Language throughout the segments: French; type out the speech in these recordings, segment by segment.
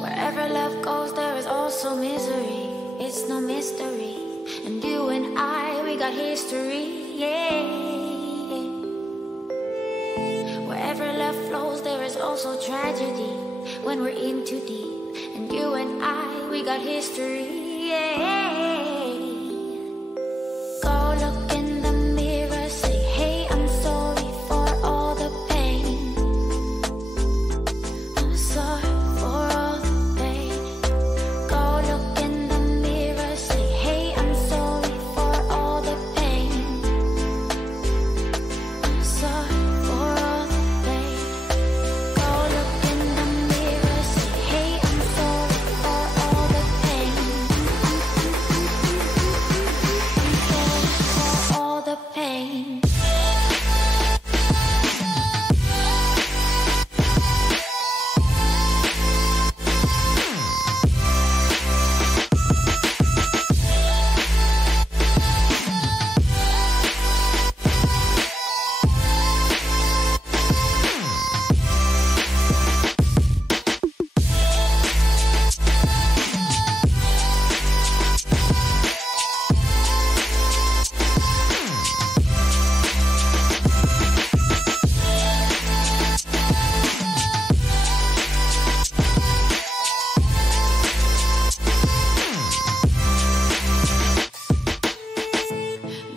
Wherever love goes, there is also misery. It's no mystery. And you and I, we got history, yeah. Wherever love flows, there is also tragedy when we're in too deep. And you and I, we got history, yeah. Go look in the mirror, say, hey, I'm sorry for all the pain. I'm sorry for all the pain. Go look in the mirror, say, hey, I'm sorry for all the pain. I'm sorry for all the pain. Go look in the mirror, say, hey, I'm sorry for all the pain. I'm sorry for all the pain.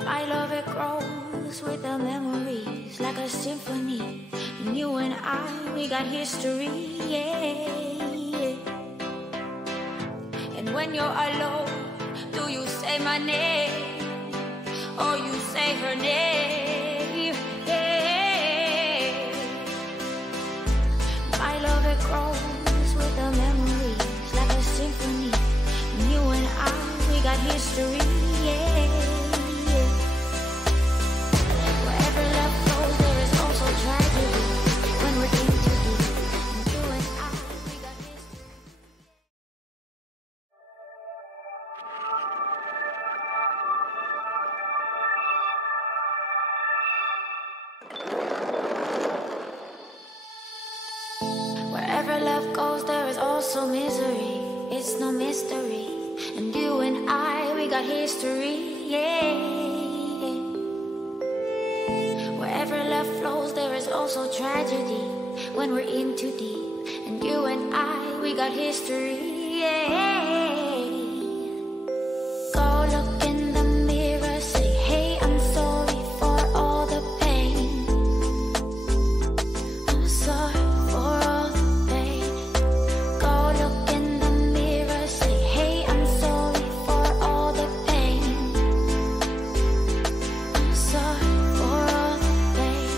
My love, it grows with the memories like a symphony. And you and I, we got history, yeah. And when you're alone, do you say my name or you say her name? Yeah. My love, it grows with the memories like a symphony. And you and I, we got history, yeah. Wherever love flows, there is also tragedy when we're in too deep. And you and I, we got history. Wherever love goes, there is also misery. It's no mystery. And you and I, we got history, yeah. Wherever love flows, there is also tragedy when we're in too deep. And you and I, we got history, yeah. Go look in the mirror, say, hey, I'm sorry for all the pain. I'm sorry for all the pain. Go look in the mirror, say, hey, I'm sorry for all the pain. I'm sorry for all the pain.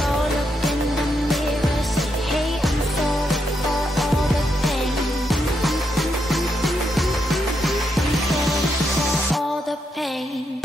Go look in the mirror, say, hey, I'm sorry for all the pain. I'm sorry for all the pain.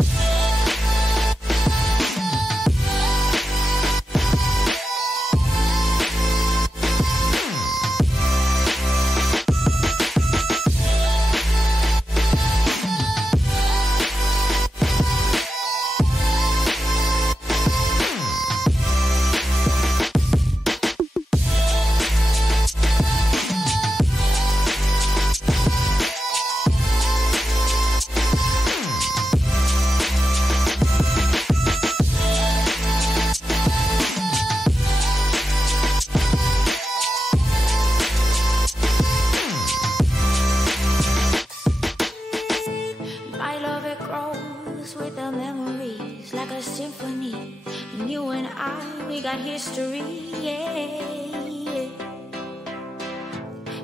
My love, it grows with the memories like a symphony. And you and I, we got history, yeah.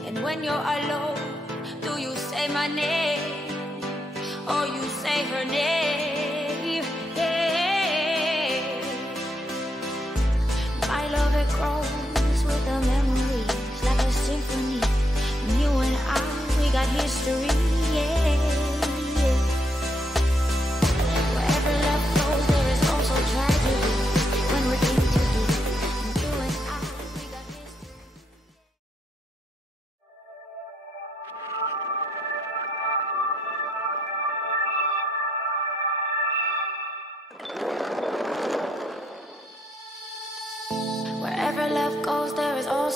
And when you're alone, do you say my name or you say her name? Yeah. My love, it grows with the memories like a symphony. And you and I, we got history, yeah. Wherever love flows, there is also tragedy when we're in too deep. And you and I, we got history.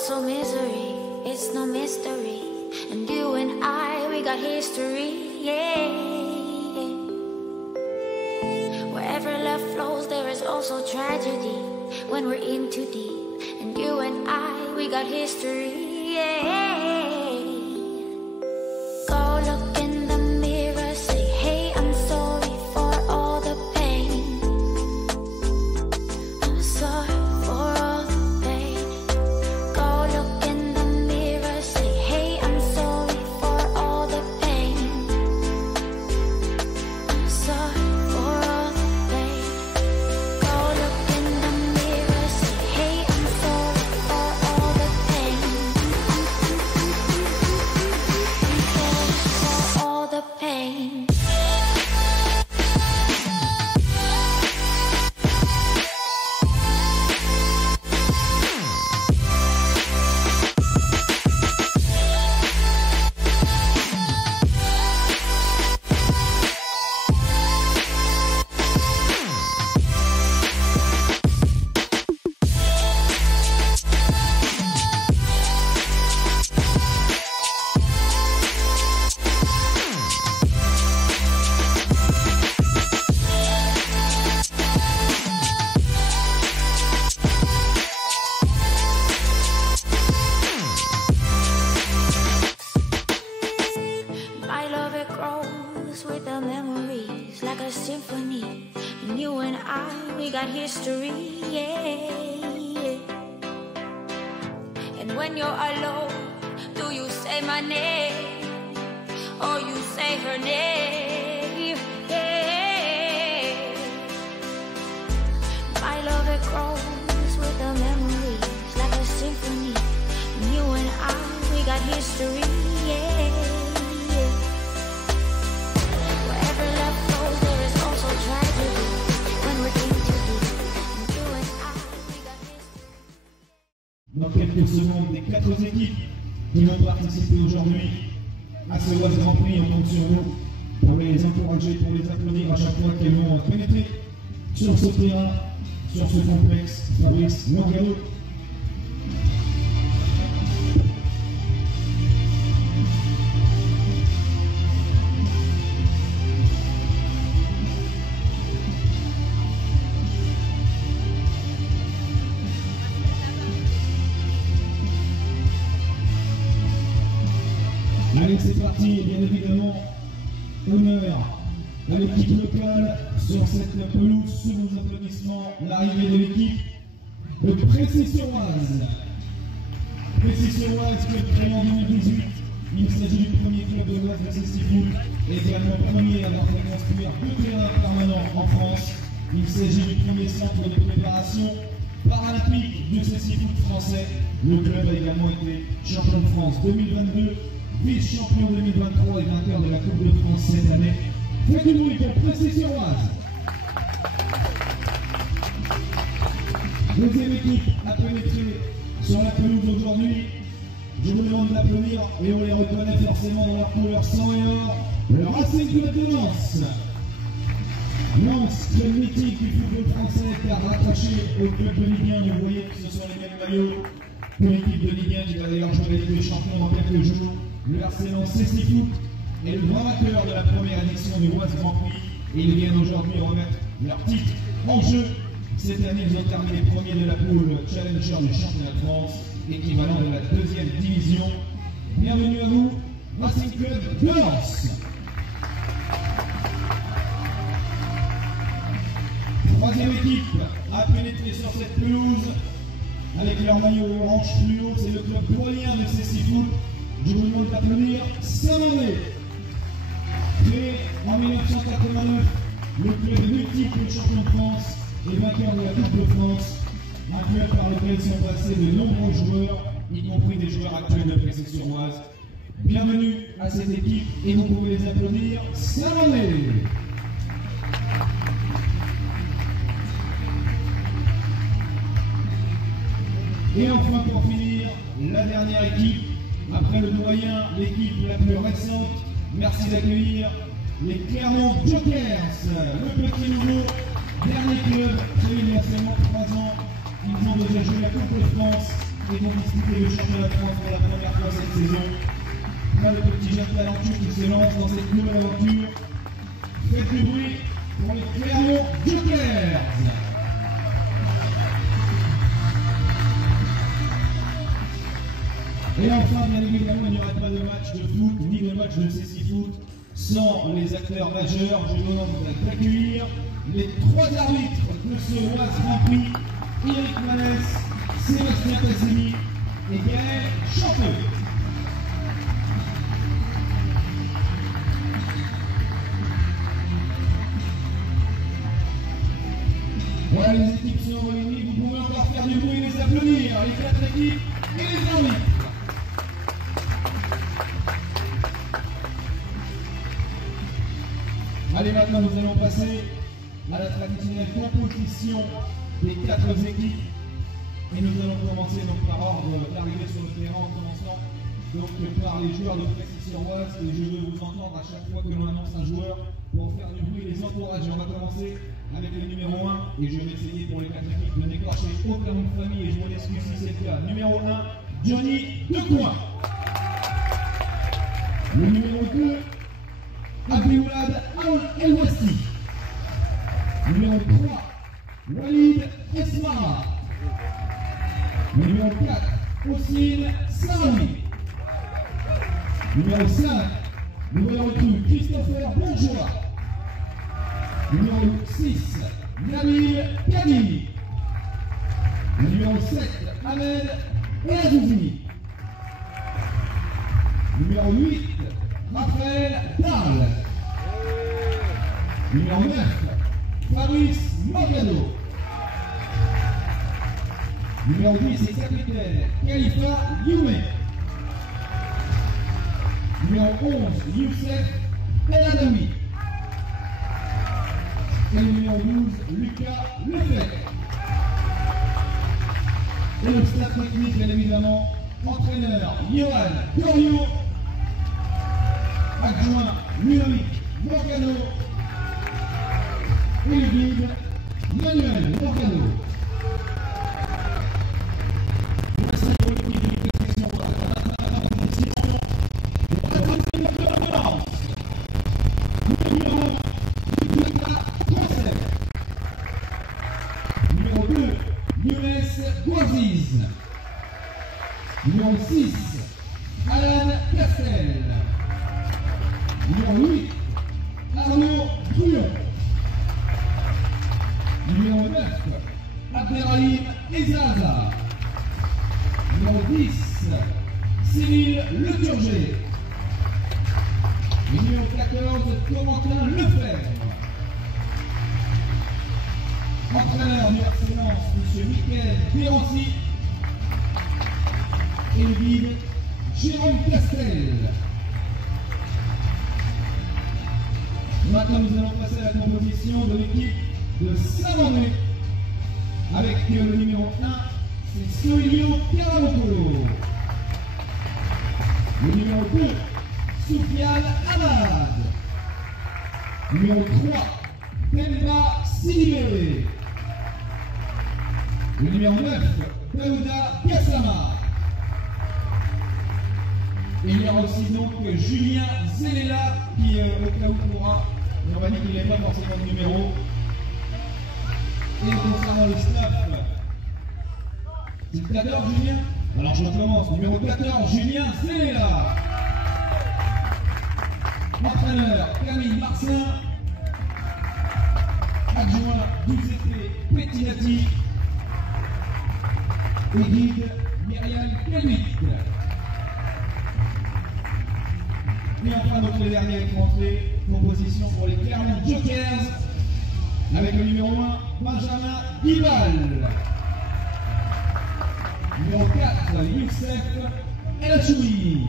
also misery, it's no mystery. And you and I, we got history, yeah. Wherever love flows, there is also tragedy when we're in too deep. And you and I, we got history, yeah. Go look in the mirror, say, hey, I'm sorry for all the pain. I'm sorry for all the pain. Go look in the mirror, say, hey, I'm sorry for all the pain. I'm sorry for all the pain. Go look in the mirror, say, hey, I'm sorry for all the pain. I'm sorry for all the pain. My love, it grows with the memories like a symphony. And you and I, we got history, yeah. And when you're alone, do you say my name or you say her name? Yeah. My love, it grows with the memories like a symphony. And you and I, we got history, yeah. Wherever love flows, there is also tragedy when we're in too deep. And you and I, we got history. Dans quelques secondes, les 4 équipes qui vont participer aujourd'hui à ce Oise Grand Prix, on compte sur vous pour les encourager, pour les applaudir à chaque fois qu'elles vont pénétrer sur ce terrain, sur ce complexe. Fabrice Morgano. Allez, c'est parti, et bien évidemment, honneur à l'équipe locale sur cette pelouse, sous vos applaudissements, l'arrivée de l'équipe de Pressé-sur-Oise. Pressé-sur-Oise, club créé en 2018, il s'agit du premier club de l'Oise de Cécifoot, également premier à avoir fait construire 2 terrains permanents en France. Il s'agit du premier centre de préparation paralympique du Cécifoot français. Le club a également été champion de France 2022, vice-champion 2023 et vainqueur de la Coupe de France cette année. Faites du bruit pour Pressé-sur-Oise. Deuxième équipe à pénétrer sur la pelouse aujourd'hui. Je vous demande d'applaudir et on les reconnaît forcément dans leur couleur sang et or. Le Racing Club de Lens. Lens, club mythique du football français car rattaché au club de Ligue 1, vous voyez que ce sont les mêmes maillots que l'équipe de Ligue 1 qui va d'ailleurs jouer la Ligue des Champions dans quelques jours. Le RC Lens Cécifoot est le grand vainqueur de la première édition du Oise Grand Prix et ils viennent aujourd'hui remettre leur titre en jeu. Cette année, ils ont terminé premier de la poule Challenger du championnat de France, équivalent de la 2e division. Bienvenue à vous, Racing Club de Lens. Troisième équipe à pénétrer sur cette pelouse avec leur maillot orange fluo, c'est le club poilien de Cécifoot. Je vous demande d'applaudir Saint-Mandé. Créé en 1989, le club multiple champion de France et vainqueur de la Coupe de France, un club par lequel sont passés de nombreux joueurs, y compris des joueurs actuels de Pressé-sur-Oise. Bienvenue à cette équipe et vous pouvez les applaudir. Saint-Mandé. Et enfin, pour finir, la dernière équipe, après le doyen, l'équipe la plus récente. Merci d'accueillir les Clermont Jokers, le petit nouveau, dernier club créé il y a seulement 3 ans. Ils ont déjà joué la Coupe de France et vont disputer le championnat de France pour la première fois cette saison. Plein de petits jeunes talentueux qui se lancent dans cette nouvelle aventure. Faites du bruit pour les Clermont Jokers. Et enfin, bien évidemment, il n'y aurait pas de match de foot, ni de match de CC Foot sans les acteurs majeurs. Je vous demande d'accueillir les trois arbitres de ce Oise Grand Prix, Eric Manès, Sébastien Cassini et Gaël Champeux. Voilà, les équipes sont réunies, vous pouvez encore faire du bruit et les applaudir, les quatre équipes et les arbitres. Allez, maintenant nous allons passer à la traditionnelle composition des quatre équipes et nous allons commencer donc par ordre d'arrivée sur le terrain en commençant donc par les joueurs de Plessis-sur-Oise et je veux vous entendre à chaque fois que l'on annonce un joueur pour faire du bruit et les encourager. On va commencer avec le numéro 1 et je vais essayer pour les quatre équipes de n'écorcher aucun nom de famille et je m'en excuse si c'est le cas. Numéro 1, Johnny Decoing. Le numéro 2, Abdioulad El-Wasti. Numéro 3, Walid Esmara. Numéro 4, Ossine Sarawi. Numéro 5, nouvel recrue Christopher Bourgeois. Numéro 6, Nabil Kadi. Numéro 7, Ahmed Eladouzi. Numéro 8, Raphaël Darl. Numéro 9, Fabrice Morgano. Numéro 10 et capitaine, Khalifa Youmé. Numéro 11, Youssef Eladaoui. Et le numéro 12, Lucas Lefebvre. Et le staff technique, bien évidemment, entraîneur Johan Corio, adjoint Ludovic Morgano et le guide Manuel Morgano. Numéro 6, Alan Castel. Numéro 8, Arnaud Truon. Numéro 9, Abderrahim Ezaza. Numéro 10, Cyril Le Turget. Numéro 14, Corentin Lefebvre. Entraîneur du Excellence, M. Michael Pérancy. Et le guide Jérôme Castel. Maintenant, nous allons passer à la composition de l'équipe de Saint-Mandé avec le numéro 1, c'est Soilio Caramocolo. Le numéro 2, Soufiane Hamad. Numéro 3, Bemba Silibéré. Le numéro 9, Daouda Gassama. Et il y aura aussi donc Julien Zelela qui, au cas où pourra, on va dire qu'il n'est pas forcément de numéro. Et concernant le staff, c'est le 14 Julien. Alors je recommence, numéro 14, Julien Zelela. Entraîneur, Camille Marcin. Adjoint, Giuseppe Pettinati. Et guide, Myriam Kelwick. Et enfin, donc, le dernier est rentré, composition pour les Clermont Jokers, avec le numéro 1, Benjamin Guibal. Numéro 4, Youssef Elachoui.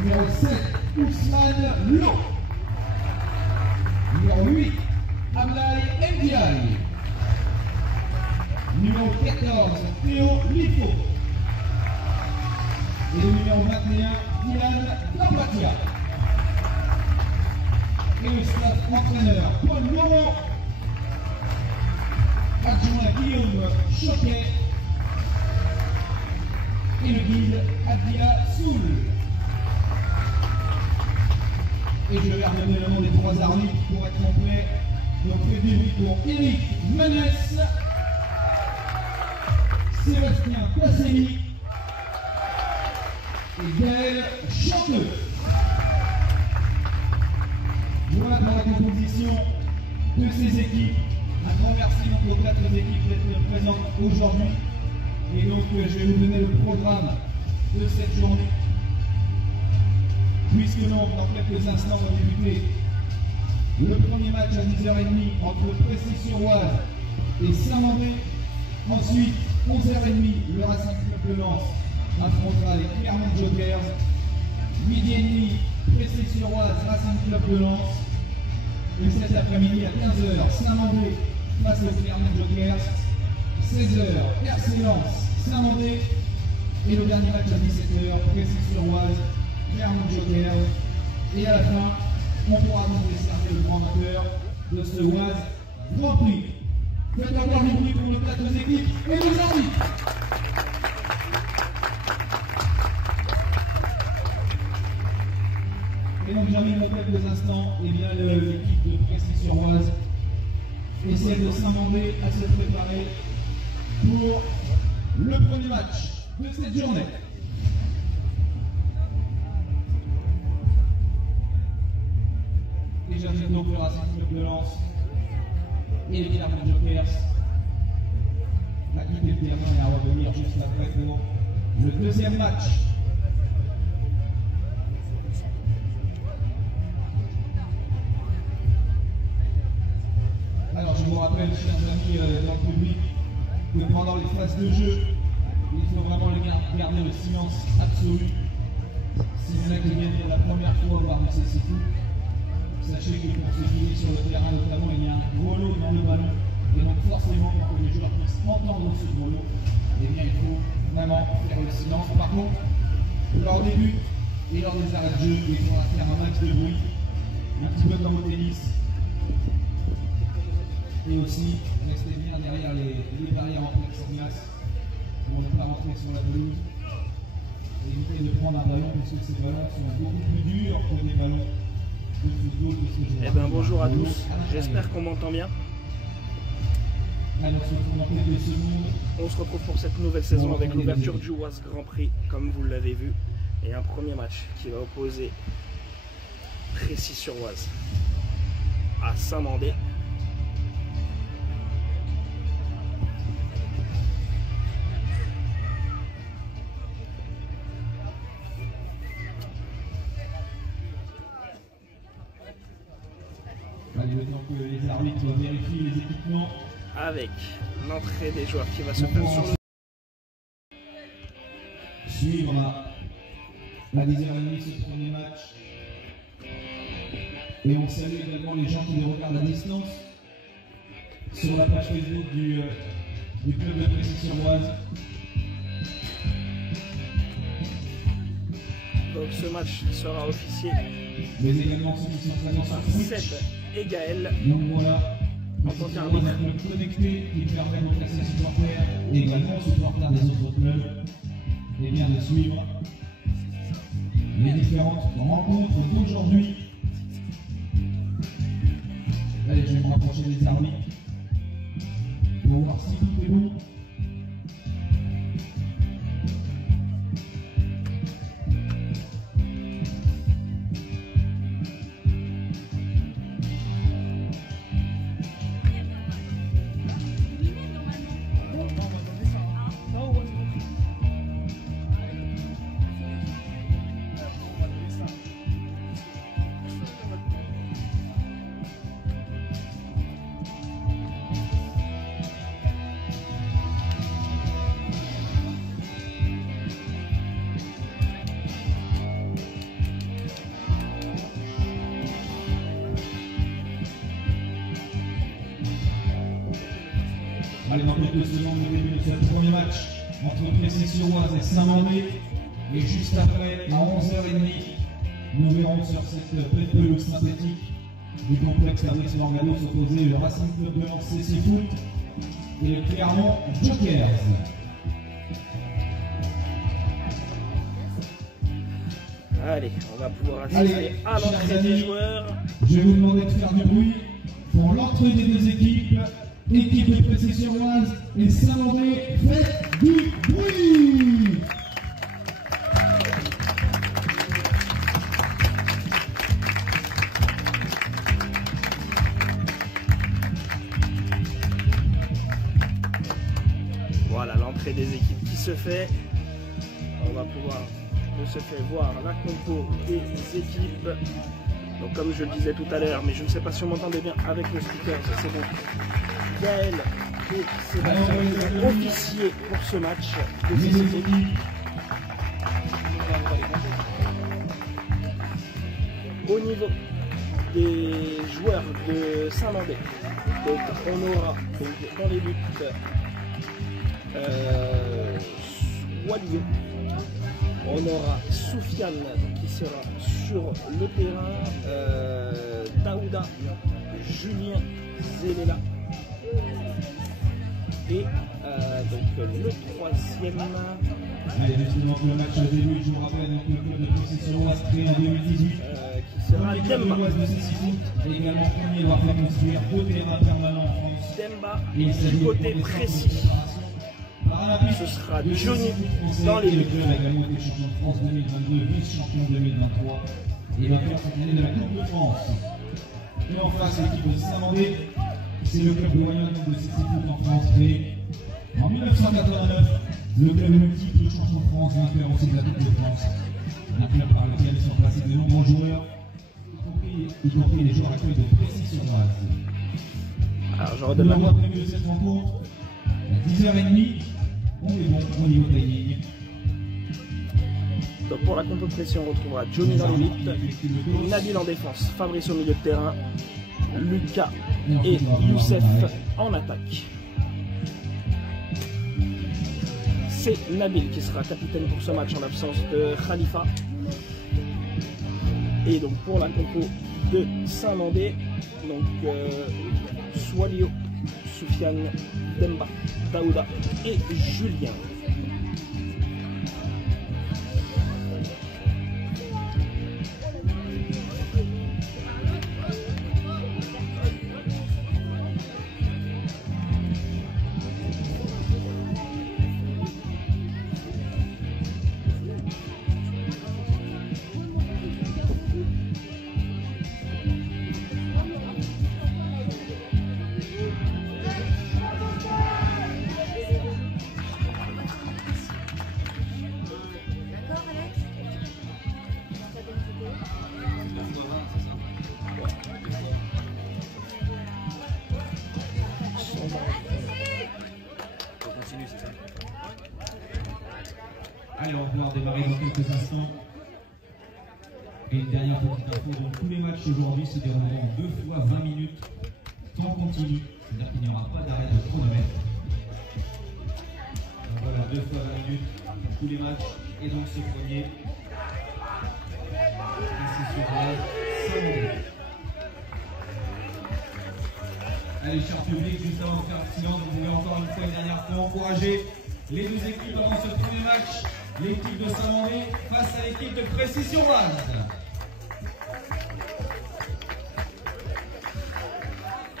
Numéro 7, Ousmane Lo. Numéro 8, Ablaï Ndiaye. Numéro 14, Théo Lifo. Et le numéro 21, Dylan Lapatia. Et le staff entraîneur, Paul Moreau. Adjoint Guillaume Choquet. et le guide Adila Soul. Et je vais redonner le nom des 3 arbitres pour être complet. Donc Frédéric pour Eric Manès, Sébastien Passelli et Gaël Chanteux. Voilà dans la composition de ces équipes. Un grand merci donc aux 4 équipes d'être présentes aujourd'hui. Et donc je vais vous donner le programme de cette journée. Puisque donc dans quelques instants on va débuter le premier match à 10h30 entre Plessis-sur-Oise et Saint-Mandé. Ensuite, 11h30, le Racing Club de Lens affrontera les Clermont Jokers. Midi et demi, Plessis-sur-Oise, Racing Club de Lens. Et cet après-midi à 15h, Saint-Mandé face aux Clermont Jokers. 16h, RC Lens, Saint-Mandé. Et le dernier match à 17h, Plessis-sur-Oise, Clermont Jokers. Et à la fin, on pourra donc décerner le grand vainqueur de ce Oise Grand Prix. Faites encore du bruit pour le plateau d'équipe et les arbitres. Et donc j'invite dans quelques instants l'équipe de Plessis-sur-Oise et celle de Saint-Mandé à se préparer pour le premier match de cette journée. Et j'invite donc le Racing Club de Lens et les Clermont Jokers à quitter le terrain et à revenir juste après pour le deuxième match. Alors je vous rappelle, chers amis dans le public, que pendant les phases de jeu, il faut vraiment garder le silence absolu. Si vous êtes qui viennent pour la première fois voir le CC Foot, sachez que pour se filer sur le terrain notamment, il y a un gros lot dans le ballon. Et donc forcément, pour que les joueurs puissent entendre ce gros lot, eh bien il faut vraiment faire le silence. Par contre, lors des buts et lors des arrêts de jeu, il faudra faire un max de bruit, un petit peu comme au tennis. Et aussi, restez bien derrière les barrières en plexiglas pour ne pas rentrer sur la pelouse. Et évitez de prendre un ballon parce que ces ballons sont beaucoup plus durs que des ballons. Eh bien bonjour à tous, j'espère qu'on m'entend bien. On se retrouve pour cette nouvelle saison avec l'ouverture du Oise Grand Prix, comme vous l'avez vu. Et un premier match qui va opposer Plessis-sur-Oise à Saint-Mandé. Le temps que les arbitres vérifient les équipements. Avec l'entrée des joueurs qui va se faire sur le... Suivre à 10h30 ce premier match. Et on salue également les gens qui les regardent à distance sur la page Facebook du club de Plessis-sur-Oise. Donc ce match sera officié Mais également ceux qui sont présents sur Twitch. Seb et Gaël. Donc voilà, en tant qu'arbitre. un club connecté qui permet de classer les supporters et également aux supporters des autres clubs et bien de suivre les différentes rencontres d'aujourd'hui. Allez, je vais me rapprocher des arbitres pour voir si tout est bon. Allez, dans quelques secondes, le début de ce premier match entre Plessis-sur-Oise et Saint-Mandé. Et juste après, à 11h30, nous verrons sur cette petite pelouse synthétique du complexe Fabrice Morgado s'opposer le Racing Club de Lens CC Foot et le Clermont Jokers. Allez, on va pouvoir assister à l'entrée des joueurs. Je vais vous demander de faire du bruit pour l'entrée des deux équipes. Équipe de Pressé-sur-Oise et Saint-Mandé, faites du bruit! Voilà l'entrée des équipes qui se fait. On va pouvoir de ce fait voir la compo des équipes. Donc comme je le disais tout à l'heure, mais je ne sais pas si on m'entendait bien avec le speaker, c'est bon. Gaël et Sébastien officiers pour ce match de ces équipes. Au niveau des joueurs de Saint-Mandé, donc on aura donc, dans les buts Walio. On aura Soufiane qui sera sur le terrain, Daouda, Julien Zelela et donc le troisième. Allez, justement pour le match début, je vous rappelle donc le club de Pressé-sur-Oise créé en 2018. Qui sera Demba. Et également premier avoir fait construire 2 terrains permanents en France. Demba du côté précis. Ce sera Johnny dans les buts. Le club a également été champion de France 2022, vice-champion 2023 et vainqueur cette année de la Coupe de France. Et en face, l'équipe de Saint-Mandé, c'est le club doyen de CC-Foot en France créé en 1989. Le club multiple champion de France, vainqueur aussi de la Coupe de France. Un club par lequel sont passés de nombreux joueurs, y compris les joueurs actuels de Pressé-sur-Oise. Alors je redemande. Le prévu de cette rencontre, à 10h30. On est bon au niveau timing. Donc pour la compo de pression, on retrouvera Johnny dans les buts, Nabil en défense, Fabrice au milieu de terrain, Lucas et Youssef en attaque. C'est Nabil qui sera capitaine pour ce match en l'absence de Khalifa. Et donc pour la compo de Saint-Mandé, donc Swalio, Soufiane, Demba, Daouda et Julien. Allez, on va pouvoir démarrer dans quelques instants. Et une dernière petite info, donc tous les matchs aujourd'hui se dérouleront en 2 fois 20 minutes, temps continu, c'est-à-dire qu'il n'y aura pas d'arrêt de chronomètre. Donc voilà, 2 fois 20 minutes pour tous les matchs, et donc ce premier, Pressé-sur-Oise, Saint-Mandé. Allez, cher public, juste avant de faire le silence, vous pouvez encore une fois, une dernière fois, encourager les deux équipes avant ce premier match. L'équipe de Saint-Mandé face à l'équipe de Pressé-sur-Oise.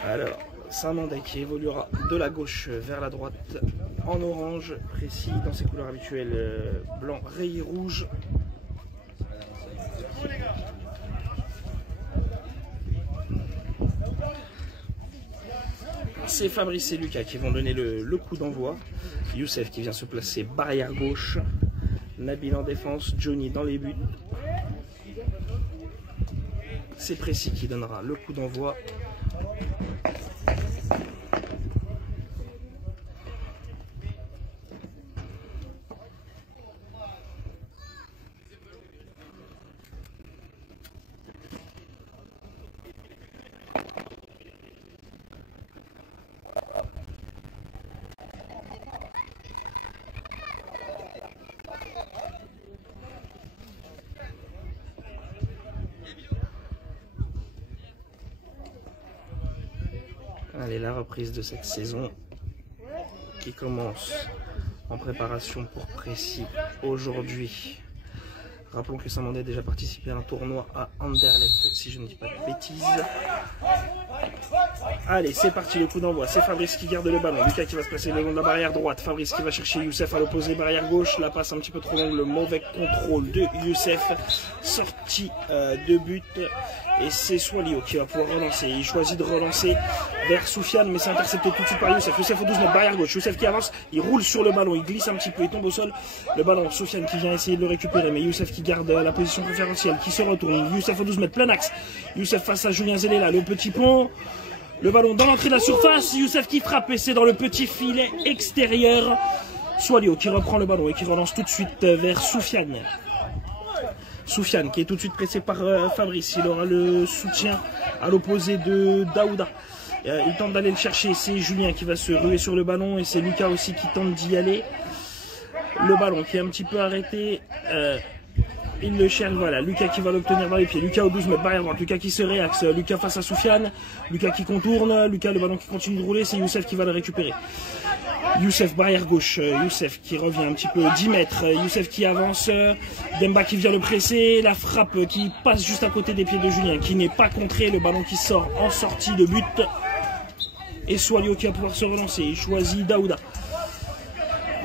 Alors, Saint-Mandé qui évoluera de la gauche vers la droite en orange, Précis dans ses couleurs habituelles, blanc, rayé rouge. C'est Fabrice et Lucas qui vont donner le coup d'envoi. Youssef qui vient se placer barrière gauche. Nabil en défense, Johnny dans les buts. C'est Précis qui donnera le coup d'envoi. Allez, la reprise de cette saison qui commence en préparation pour Précis aujourd'hui. Rappelons que Saint-Mandé a déjà participé à un tournoi à Anderlecht, si je ne dis pas de bêtises. Allez, c'est parti, le coup d'envoi. C'est Fabrice qui garde le ballon. Lucas qui va se placer le long de la barrière droite. Fabrice qui va chercher Youssef à l'opposé, barrière gauche. La passe un petit peu trop longue, le mauvais contrôle de Youssef. Sortie de but. Et c'est Swalio qui va pouvoir relancer. Il choisit de relancer vers Soufiane, mais c'est intercepté tout de suite par Youssef. Youssef au 12 mètres, barrière gauche. Youssef qui avance, il roule sur le ballon, il glisse un petit peu, il tombe au sol. Le ballon, Soufiane qui vient essayer de le récupérer, mais Youssef qui garde la position préférentielle, qui se retourne. Youssef au 12 mètres, plein axe. Youssef face à Julien Zelela, le petit pont. Le ballon dans l'entrée de la surface. Youssef qui frappe et c'est dans le petit filet extérieur. Swalio qui reprend le ballon et qui relance tout de suite vers Soufiane. Soufiane qui est tout de suite pressé par Fabrice. Il aura le soutien à l'opposé de Daouda. Il tente d'aller le chercher. C'est Julien qui va se ruer sur le ballon et c'est Lucas aussi qui tente d'y aller. Le ballon qui est un petit peu arrêté. Il le cherche, voilà. Lucas qui va l'obtenir dans les pieds. Lucas au 12 mètres, barrière droite. Lucas qui se réaxe. Lucas face à Soufiane. Lucas qui contourne. Lucas, le ballon qui continue de rouler. C'est Youssef qui va le récupérer. Youssef, barrière gauche. Youssef qui revient un petit peu 10 mètres. Youssef qui avance. Demba qui vient le presser. La frappe qui passe juste à côté des pieds de Julien, qui n'est pas contré. Le ballon qui sort en sortie de but. Et Swalio qui va pouvoir se relancer. Il choisit Daouda.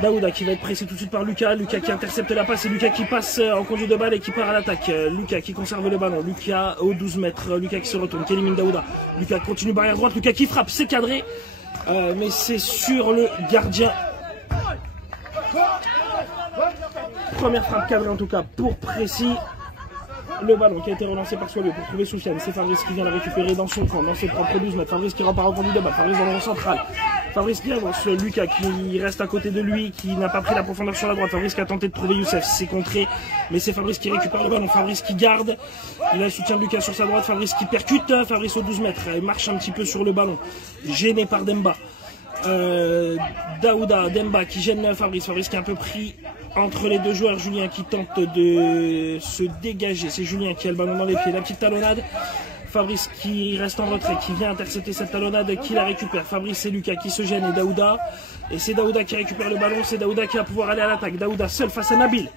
Daouda qui va être pressé tout de suite par Lucas. Lucas qui intercepte la passe et Lucas qui passe en conduit de balle et qui part à l'attaque. Lucas qui conserve le ballon. Lucas au 12 mètres. Lucas qui se retourne, qui élimine Daouda. Lucas continue barrière droite. Lucas qui frappe, c'est cadré. Mais c'est sur le gardien. Première frappe cadrée en tout cas pour Précis. Le ballon qui a été relancé par Swalio pour trouver Soufiane. C'est Fabrice qui vient la récupérer dans son camp, dans ses propres 12 mètres. Fabrice qui repart en conduit de balle. Fabrice dans le rond central. Fabrice qui avance. Lucas qui reste à côté de lui, qui n'a pas pris la profondeur sur la droite. Fabrice qui a tenté de trouver Youssef. C'est contré. Mais c'est Fabrice qui récupère le ballon. Fabrice qui garde. Il a le soutien de Lucas sur sa droite. Fabrice qui percute. Fabrice aux 12 mètres. Il marche un petit peu sur le ballon. Gêné par Demba. Daouda, Demba qui gêne Fabrice. Fabrice qui est un peu pris entre les deux joueurs. Julien qui tente de se dégager. C'est Julien qui a le ballon dans les pieds. La petite talonnade. Fabrice qui reste en retrait, qui vient intercepter cette talonnade, qui la récupère. Fabrice et Lucas qui se gênent et Daouda. Et c'est Daouda qui récupère le ballon. C'est Daouda qui va pouvoir aller à l'attaque. Daouda seul face à Nabil.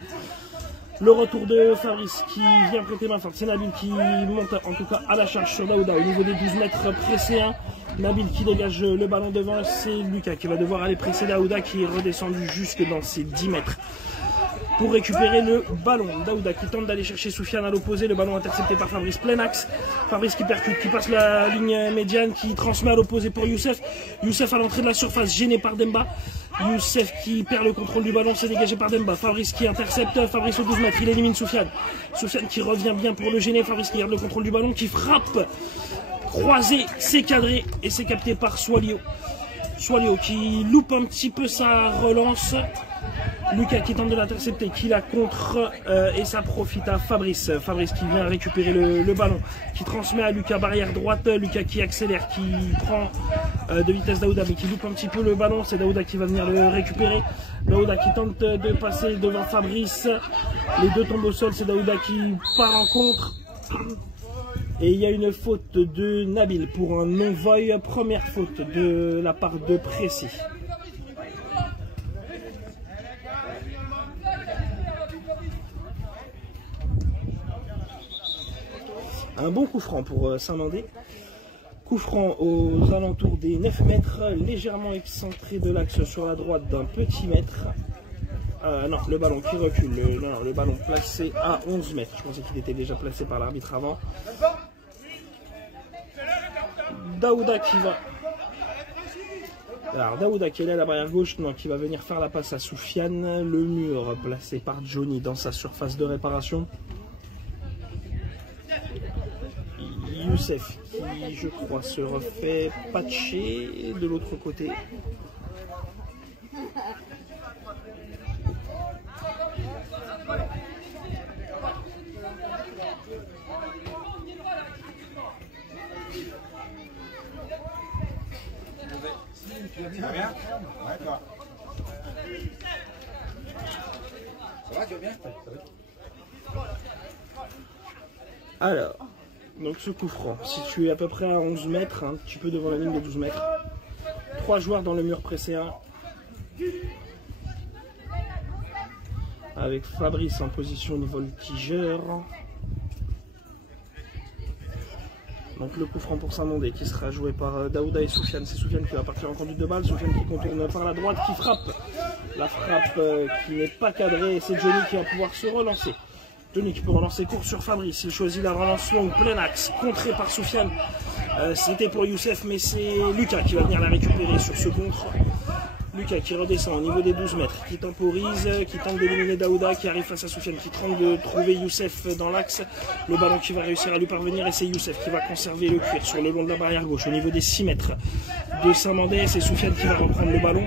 Le retour de Fabrice qui vient prêter main forte. C'est Nabil qui monte en tout cas à la charge sur Daouda. Au niveau des 12 mètres pressés. Nabil qui dégage le ballon devant. C'est Lucas qui va devoir aller presser Daouda qui est redescendu jusque dans ses 10 mètres. Pour récupérer le ballon. Daouda qui tente d'aller chercher Soufiane à l'opposé. Le ballon intercepté par Fabrice, plein axe. Fabrice qui percute, qui passe la ligne médiane, qui transmet à l'opposé pour Youssef. Youssef à l'entrée de la surface, gêné par Demba. Youssef qui perd le contrôle du ballon, c'est dégagé par Demba. Fabrice qui intercepte, Fabrice au 12 mètres, il élimine Soufiane. Soufiane qui revient bien pour le gêner. Fabrice qui garde le contrôle du ballon, qui frappe. Croisé, c'est cadré et c'est capté par Swalio. Swalio qui loupe un petit peu sa relance. Lucas qui tente de l'intercepter, qui la contre et ça profite à Fabrice. Fabrice qui vient récupérer le ballon, qui transmet à Lucas barrière droite. Lucas qui accélère, qui prend de vitesse Daouda, mais qui loupe un petit peu le ballon. C'est Daouda qui va venir le récupérer. Daouda qui tente de passer devant Fabrice. Les deux tombent au sol, c'est Daouda qui part en contre. Et il y a une faute de Nabil pour un non-voy. Première faute de la part de Précis. Un bon coup franc pour Saint-Mandé. Coup franc aux alentours des 9 mètres, légèrement excentré de l'axe sur la droite d'un petit mètre. Non, le ballon qui recule, le ballon placé à 11 mètres. Je pensais qu'il était déjà placé par l'arbitre avant. Daouda qui va... Alors Daouda qui est là à la barrière gauche, non, qui va venir faire la passe à Soufiane. Le mur placé par Johnny dans sa surface de réparation. Youssef qui, je crois, se refait patcher de l'autre côté. Ça va bien? Ouais, toi. Ça va, tu vas bien? Alors, donc ce coup franc, situé à peu près à 11 mètres, un petit peu devant la ligne de 12 mètres. 3 joueurs dans le mur pressé 1. avec Fabrice en position de voltigeur. Donc le coup franc pour Saint-Mandé qui sera joué par Daouda et Soufiane. C'est Soufiane qui va partir en conduite de balle. Soufiane qui contourne par la droite, qui frappe. La frappe qui n'est pas cadrée. C'est Johnny qui va pouvoir se relancer. Johnny qui peut relancer court sur Fabrice. Il choisit la relance longue, plein axe, contré par Soufiane. C'était pour Youssef, mais c'est Lucas qui va venir la récupérer sur ce contre. Lucas qui redescend au niveau des 12 mètres, qui temporise, qui tente d'éliminer Daouda, qui arrive face à Soufiane, qui tente de trouver Youssef dans l'axe. Le ballon qui va réussir à lui parvenir, et c'est Youssef qui va conserver le cuir sur le long de la barrière gauche, au niveau des 6 mètres de Saint-Mandé. C'est Soufiane qui va reprendre le ballon.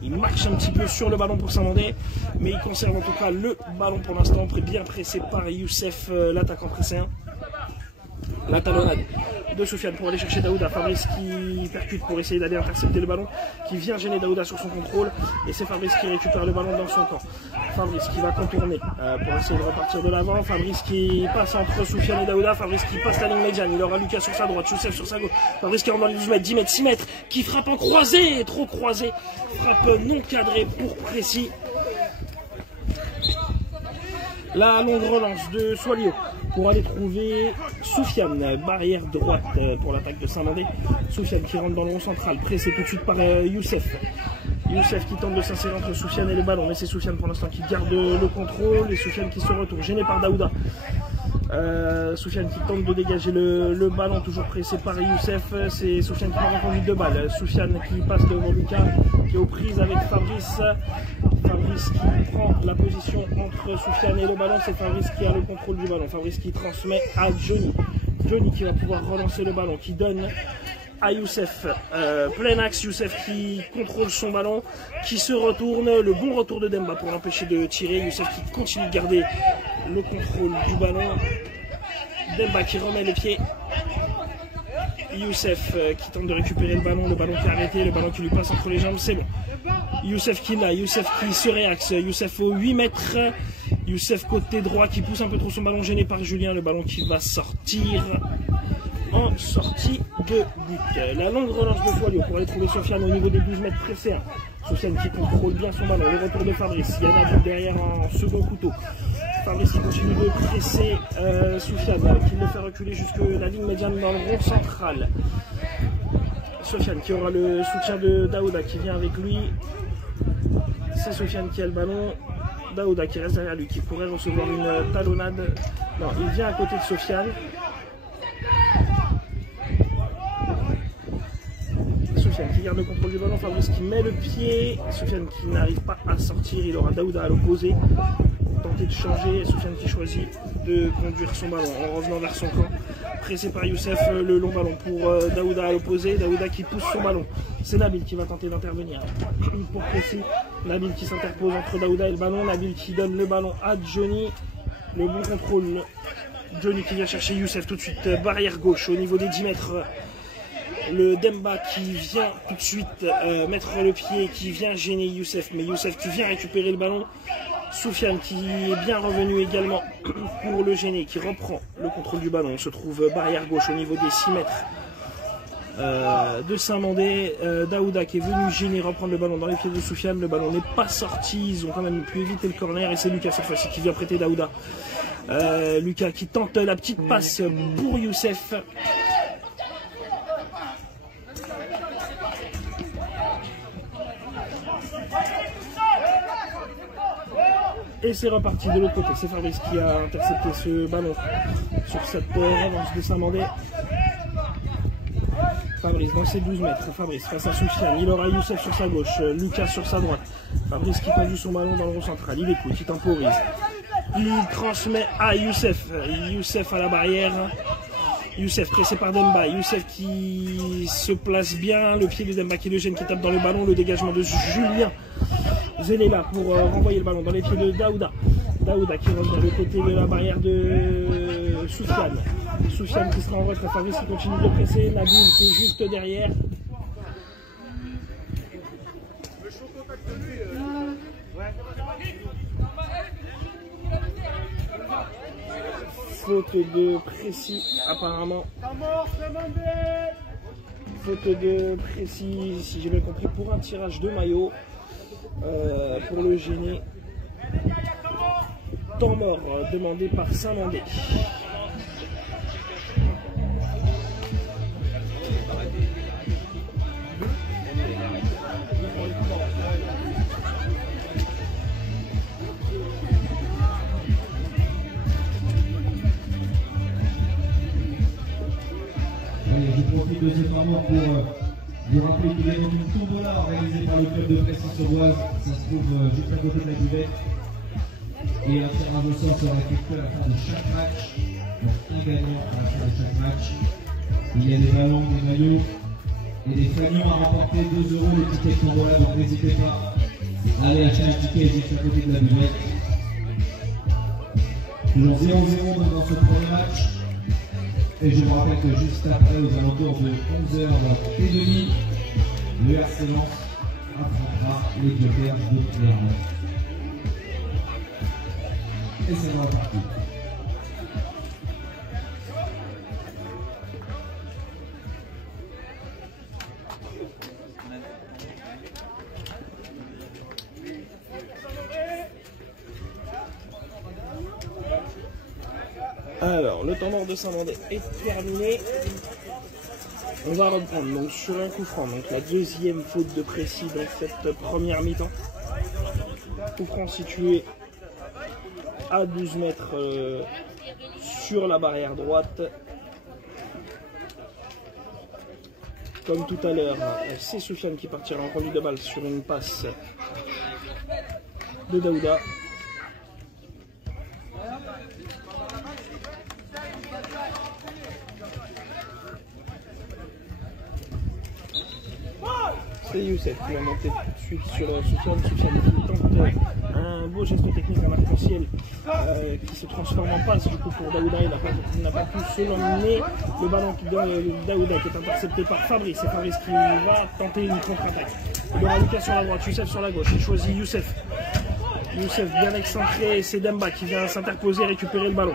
Il marche un petit peu sur le ballon pour Saint-Mandé, mais il conserve en tout cas le ballon pour l'instant, bien pressé par Youssef, l'attaquant presséen. La talonnade de Soufiane pour aller chercher Daouda. Fabrice qui percute pour essayer d'aller intercepter le ballon, qui vient gêner Daouda sur son contrôle, et c'est Fabrice qui récupère le ballon dans son camp. Fabrice qui va contourner pour essayer de repartir de l'avant. Fabrice qui passe entre Soufiane et Daouda. Fabrice qui passe la ligne médiane. Il aura Lucas sur sa droite, Youssef sur sa gauche. Fabrice qui rentre dans les 12 mètres, 10 mètres, 6 mètres, qui frappe en croisé, trop croisé. Frappe non cadrée pour Précis. La longue relance de Soilio pour aller trouver Soufiane, barrière droite pour l'attaque de Saint-Mandé. Soufiane qui rentre dans le rond central, pressé tout de suite par Youssef. Youssef qui tente de s'insérer entre Soufiane et le ballon, mais c'est Soufiane pour l'instant qui garde le contrôle, et Soufiane qui se retourne, gêné par Daouda. Soufiane qui tente de dégager le ballon, toujours pressé par Youssef. C'est Soufiane qui part en conduite de balle. Soufiane qui passe devant Lucas, qui est aux prises avec Fabrice. Fabrice qui prend la position entre Soufiane et le ballon. C'est Fabrice qui a le contrôle du ballon. Fabrice qui transmet à Johnny. Johnny qui va pouvoir relancer le ballon, qui donne à Youssef. Plein axe, Youssef qui contrôle son ballon, qui se retourne. Le bon retour de Demba pour l'empêcher de tirer. Youssef qui continue de garder le contrôle du ballon. Demba qui remet les pieds. Youssef qui tente de récupérer le ballon qui est arrêté, le ballon qui lui passe entre les jambes, c'est bon. Youssef qui l'a, Youssef qui se réaxe, Youssef aux 8 mètres. Youssef côté droit qui pousse un peu trop son ballon, gêné par Julien, le ballon qui va sortir en sortie de but. La longue relance de Soilio pour aller trouver Soufiane au niveau des 12 mètres pressés. Soufiane qui contrôle bien son ballon, le retour de Fabrice, il y en a derrière en second couteau. Fabrice qui continue de presser Soufiane, qui le fait reculer jusque la ligne médiane dans le rond central. Soufiane qui aura le soutien de Daouda qui vient avec lui. C'est Soufiane qui a le ballon. Daouda qui reste derrière lui, qui pourrait recevoir une talonnade. Non, il vient à côté de Soufiane. Soufiane qui garde le contrôle du ballon. Fabrice qui met le pied. Soufiane qui n'arrive pas à sortir. Il aura Daouda à l'opposé. Tenter de changer. Soufiane qui choisit de conduire son ballon en revenant vers son camp. Pressé par Youssef, le long ballon pour Daouda à l'opposé. Daouda qui pousse son ballon. C'est Nabil qui va tenter d'intervenir pour Précis. Nabil qui s'interpose entre Daouda et le ballon. Nabil qui donne le ballon à Johnny. Le bon contrôle. Johnny qui vient chercher Youssef tout de suite. Barrière gauche au niveau des 10 mètres. Le Demba qui vient tout de suite mettre le pied, qui vient gêner Youssef. Mais Youssef qui vient récupérer le ballon. Soufiane qui est bien revenu également pour le gêner, qui reprend le contrôle du ballon. On se trouve barrière gauche au niveau des 6 mètres de Saint-Mandé. Daouda qui est venu gêner, reprendre le ballon dans les pieds de Soufiane. Le ballon n'est pas sorti, ils ont quand même pu éviter le corner, et c'est Lucas cette fois-ci qui vient prêter Daouda. Lucas qui tente la petite passe pour Youssef. Et c'est reparti de l'autre côté. C'est Fabrice qui a intercepté ce ballon sur cette relance de Saint-Mandé. Fabrice dans ses 12 mètres. Fabrice face à Soufiane. Il aura Youssef sur sa gauche, Lucas sur sa droite. Fabrice qui conduit son ballon dans le rond central. Il écoute, il temporise. Il transmet à Youssef. Youssef à la barrière. Youssef pressé par Demba. Youssef qui se place bien. Le pied de Demba qui le gêne, qui tape dans le ballon. Le dégagement de Julien. Zéné là pour renvoyer le ballon dans les pieds de Daouda. Daouda qui rentre dans le côté de la barrière de Soufiane. Soufiane qui sera en retrait. Fabrice qui continue de presser. Nabil qui est juste derrière. Faute de Précis apparemment. Faute de Précis, si j'ai bien compris, pour un tirage de maillot. Pour le gêner. temps mort demandé par Saint-Mandé. Allez, je profite de ce temps mort pour vous rappeler qu'il y a une tombola organisée par le club de Plessis-sur-Oise. Ça se trouve juste à côté de la buvette. Et un tirage au sort sera effectué à la fin de chaque match. Donc un gagnant à la fin de chaque match. Il y a des ballons, des maillots et des fanions à remporter. 2 € le ticket de tombola, donc n'hésitez pas à aller acheter un ticket juste à côté de la buvette. Toujours 0-0 dans ce premier match. Et je vous rappelle que juste après, aux alentours de 11h30, le RC Lens affrontera les Jokers de Clermont. Et c'est reparti. Alors, le temps mort de Saint-Mandé est terminé. On va reprendre donc sur un coup franc, donc la deuxième faute de Précis dans cette première mi-temps. Coup franc situé à 12 mètres sur la barrière droite. Comme tout à l'heure, c'est Soufiane qui partira en conduite de balle sur une passe de Daouda. C'est Youssef qui va monter tout de suite sur Soufiane. Soufiane qui tente un beau geste technique en arc-en-ciel qui se transforme en passe du coup pour Daouda. Il n'a pas pu se l'emmener. Le ballon qui donne Daouda qui est intercepté par Fabrice. C'est Fabrice qui va tenter une contre-attaque. Il y aura Lucas sur la droite, Youssef sur la gauche. Il choisit Youssef. Youssef bien excentré. C'est Demba qui vient s'interposer et récupérer le ballon.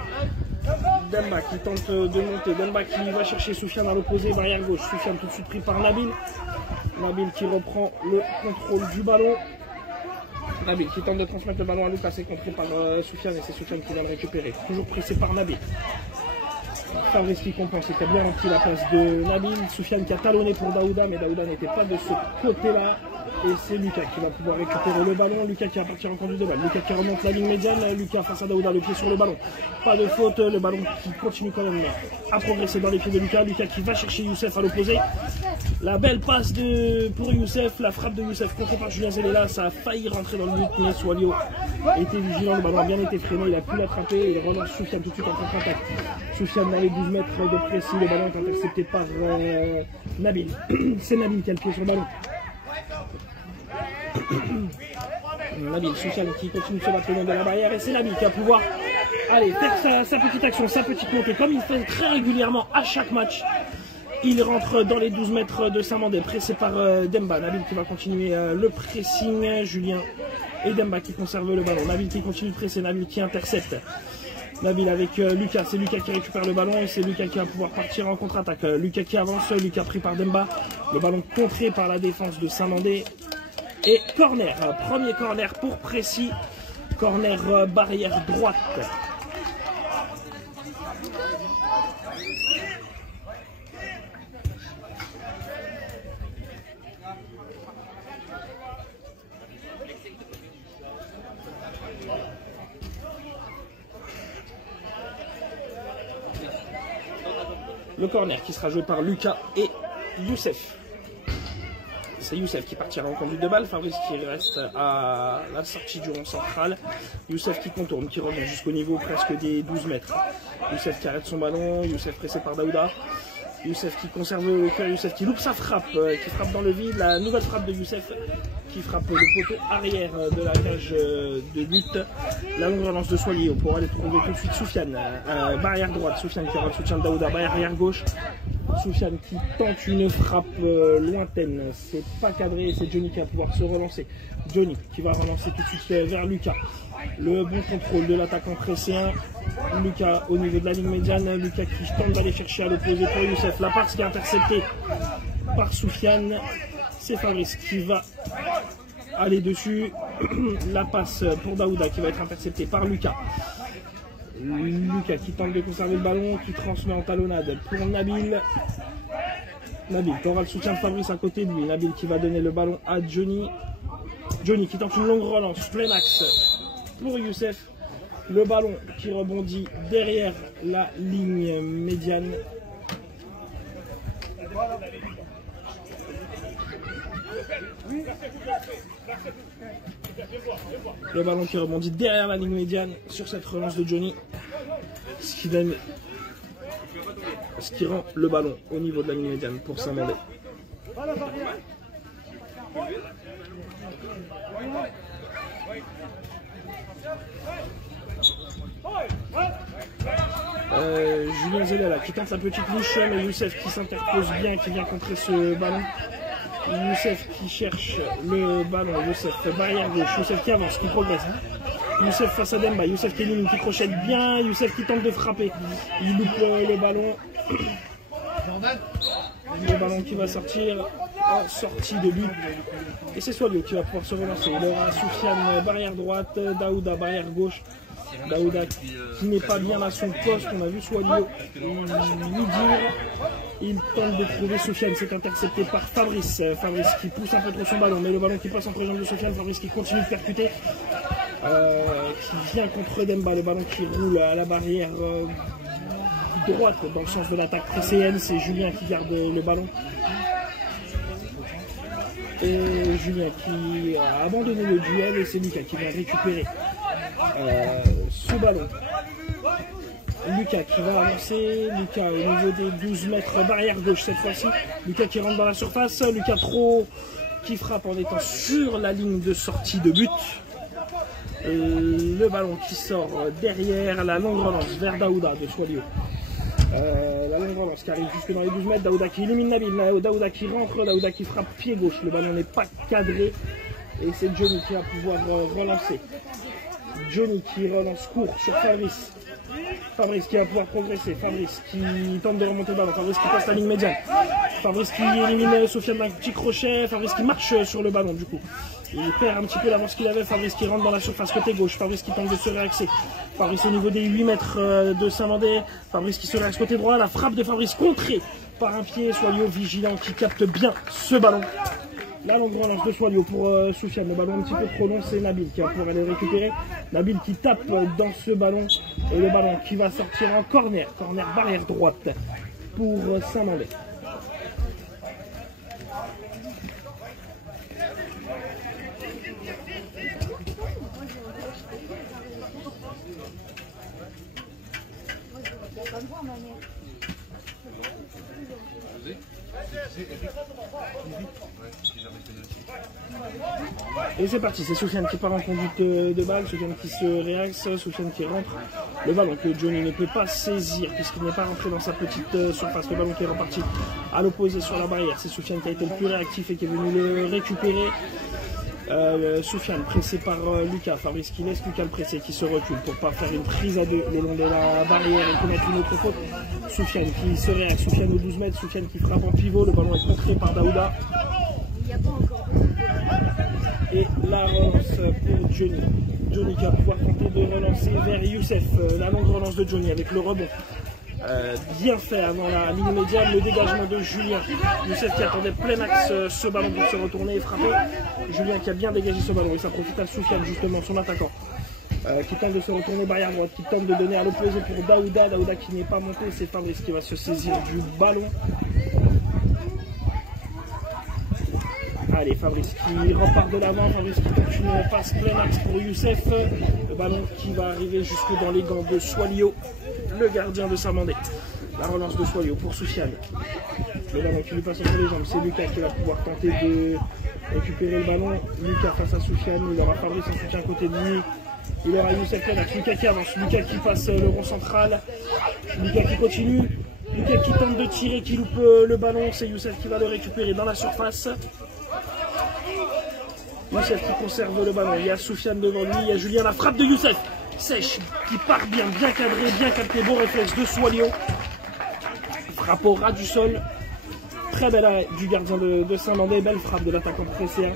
Demba qui tente de monter. Demba qui va chercher Soufiane à l'opposé, barrière gauche. Soufiane tout de suite pris par Nabil. Nabil qui reprend le contrôle du ballon. Nabil qui tente de transmettre le ballon à Lucas, c'est contré par Soufiane et c'est Soufiane qui vient le récupérer. Toujours pressé par Nabil. Fabrice qui compense, il a bien rempli la place de Nabil. Soufiane qui a talonné pour Daouda, mais Daouda n'était pas de ce côté-là. Et c'est Lucas qui va pouvoir récupérer le ballon. Lucas qui va partir en conduite de balle. Lucas qui remonte la ligne médiane. Lucas face à Daouda, le pied sur le ballon. Pas de faute, le ballon qui continue quand même à progresser dans les pieds de Lucas. Lucas qui va chercher Youssef à l'opposé. La belle passe pour Youssef, la frappe de Youssef contrée par Julien Zelela. Ça a failli rentrer dans le but, mais Swalio était vigilant. Le ballon a bien été freiné, il a pu l'attraper et il relance Soufiane tout de suite en contre-attaque. Soufiane dans les 12 mètres de Précis. Le ballon est intercepté par Nabil. C'est Nabil qui a le pied sur le ballon. Nabil, Soufiane qui continue de se battre le long de la barrière et c'est Nabil qui va pouvoir aller faire sa petite action, sa petite montée comme il fait très régulièrement à chaque match. Il rentre dans les 12 mètres de Saint-Mandé, pressé par Demba. Nabil qui va continuer le pressing, Julien et Demba qui conservent le ballon. Nabil qui continue de presser, Nabil qui intercepte. Nabil avec Lucas, c'est Lucas qui récupère le ballon et c'est Lucas qui va pouvoir partir en contre-attaque. Lucas qui avance, Lucas pris par Demba. Le ballon contré par la défense de Saint-Mandé. Et corner, premier corner pour Précis, corner barrière droite. Le corner qui sera joué par Lucas et Youssef. C'est Youssef qui partira en conduite de balle, Fabrice qui reste à la sortie du rond central. Youssef qui contourne, qui revient jusqu'au niveau presque des 12 mètres. Youssef qui arrête son ballon, Youssef pressé par Daouda. Youssef qui conserve le cœur, Youssef qui loupe sa frappe, qui frappe dans le vide. La nouvelle frappe de Youssef qui frappe le poteau arrière de la cage de but. La longue relance de Swalio pour aller trouver tout de suite Soufiane. Barrière droite, Soufiane qui aura le soutien de Daouda. Barrière gauche, Soufiane qui tente une frappe lointaine. C'est pas cadré et c'est Johnny qui va pouvoir se relancer. Johnny qui va relancer tout de suite vers Lucas. Le bon contrôle de l'attaquant presséen. Lucas au niveau de la ligne médiane. Lucas qui tente d'aller chercher à l'opposé pour Youssef. La passe qui est interceptée par Soufiane. C'est Fabrice qui va aller dessus. La passe pour Daouda qui va être interceptée par Lucas. Lucas qui tente de conserver le ballon, qui transmet en talonnade pour Nabil. Nabil qui aura le soutien de Fabrice à côté de lui. Nabil qui va donner le ballon à Johnny. Johnny qui tente une longue relance, plein axe pour Youssef. Le ballon qui rebondit derrière la ligne médiane. Le ballon qui rebondit derrière la ligne médiane sur cette relance de Johnny. Ce qui rend le ballon au niveau de la ligne médiane pour Saint-Mandé. Julien Zelela qui tente la petite louche, mais Youssef qui s'interpose bien, qui vient contrer ce ballon. Youssef qui cherche le ballon, Youssef barrière gauche, Youssef qui avance, qui progresse. Youssef face à Demba, Youssef qui élimine, qui crochette bien, Youssef qui tente de frapper. Il loupe le ballon. Le ballon qui va sortir en sortie de but. Et c'est Swalio qui va pouvoir se relancer. Il aura Soufiane barrière droite, Daouda barrière gauche. Daouda qui n'est pas bien à son poste. On a vu Swalio lui dire. Il tente de trouver Soufiane. C'est intercepté par Fabrice. Fabrice qui pousse un peu trop son ballon. Mais le ballon qui passe en présence de Soufiane. Fabrice qui continue de percuter. Qui vient contre Demba. Le ballon qui roule à la barrière droite dans le sens de l'attaque précédente. C'est Julien qui garde le ballon. Et Julien qui a abandonné le duel et c'est Lucas qui vient récupérer ce ballon. Lucas qui va avancer, Lucas au niveau des 12 mètres barrière gauche cette fois-ci. Lucas qui rentre dans la surface, Lucas trop qui frappe en étant sur la ligne de sortie de but. Le ballon qui sort derrière, la longue relance vers Daouda de Swalio. La longue relance qui arrive jusque dans les 12 mètres, Daouda qui élimine Nabil, Daouda qui rentre, Daouda qui frappe pied gauche, le ballon n'est pas cadré et c'est Johnny qui va pouvoir relancer. Johnny qui relance court sur Fabrice. Fabrice qui va pouvoir progresser, Fabrice qui tente de remonter le ballon, Fabrice qui passe la ligne médiane, Fabrice qui élimine Soufiane d'un petit crochet, Fabrice qui marche sur le ballon du coup. Il perd un petit peu l'avance qu'il avait, Fabrice qui rentre dans la surface côté gauche, Fabrice qui tente de se réaxer, Fabrice au niveau des 8 mètres de Saint-Mandé, Fabrice qui se réaxe côté droit, la frappe de Fabrice contrée par un pied, Swalio vigilant qui capte bien ce ballon. La longue relance de Swalio pour Soufiane, le ballon un petit peu trop long, c'est Nabil qui va pouvoir aller le récupérer. Nabil qui tape dans ce ballon et le ballon qui va sortir en corner, barrière droite pour Saint-Mandé. Et c'est parti, c'est Soufiane qui part en conduite de balle, Soufiane qui se réaxe, Soufiane qui rentre. Le ballon que Johnny ne peut pas saisir puisqu'il n'est pas rentré dans sa petite surface. Le ballon qui est reparti à l'opposé sur la barrière. C'est Soufiane qui a été le plus réactif et qui est venu le récupérer. Soufiane pressé par Lucas, Fabrice qui laisse Lucas le presser, qui se recule pour ne pas faire une prise à deux le long de la barrière et commettre une autre faute. Soufiane qui se réaxe, Soufiane aux 12 mètres, Soufiane qui frappe en pivot, le ballon est contré par Daouda. Et la relance pour Johnny. Johnny qui va pouvoir tenter de relancer vers Youssef. La longue relance de Johnny avec le rebond. Bien fait avant la ligne médiane, le dégagement de Julien. Youssef qui attendait plein axe ce ballon pour se retourner et frapper. Julien qui a bien dégagé ce ballon et ça profite à Soufiane justement, son attaquant. Qui tente de se retourner barrière droite, qui tente de donner à l'opposé pour Daouda. Daouda qui n'est pas monté, c'est Fabrice qui va se saisir du ballon. Allez, Fabrice qui repart de l'avant, Fabrice qui continue en passe plein axe pour Youssef. Le ballon qui va arriver jusque dans les gants de Swalio, le gardien de Saint-Mandé. La relance de Swalio pour Soufiane. Le ballon qui lui passe entre les jambes, c'est Lucas qui va pouvoir tenter de récupérer le ballon. Lucas face à Soufiane, il aura Fabrice en soutien à côté de lui. Il aura Youssef plein axe, Lucas qui avance, Lucas qui passe le rond central. Lucas qui continue. Lucas qui tente de tirer, qui loupe le ballon, c'est Youssef qui va le récupérer dans la surface. Youssef qui conserve le ballon, il y a Soufiane devant lui, il y a Julien, la frappe de Youssef, sèche, qui part bien, bien cadré, bien capté, bon réflexe de Swalio. Frappe au ras du sol, très belle arrêt du gardien de Saint-Mandé, belle frappe de l'attaquant précédent.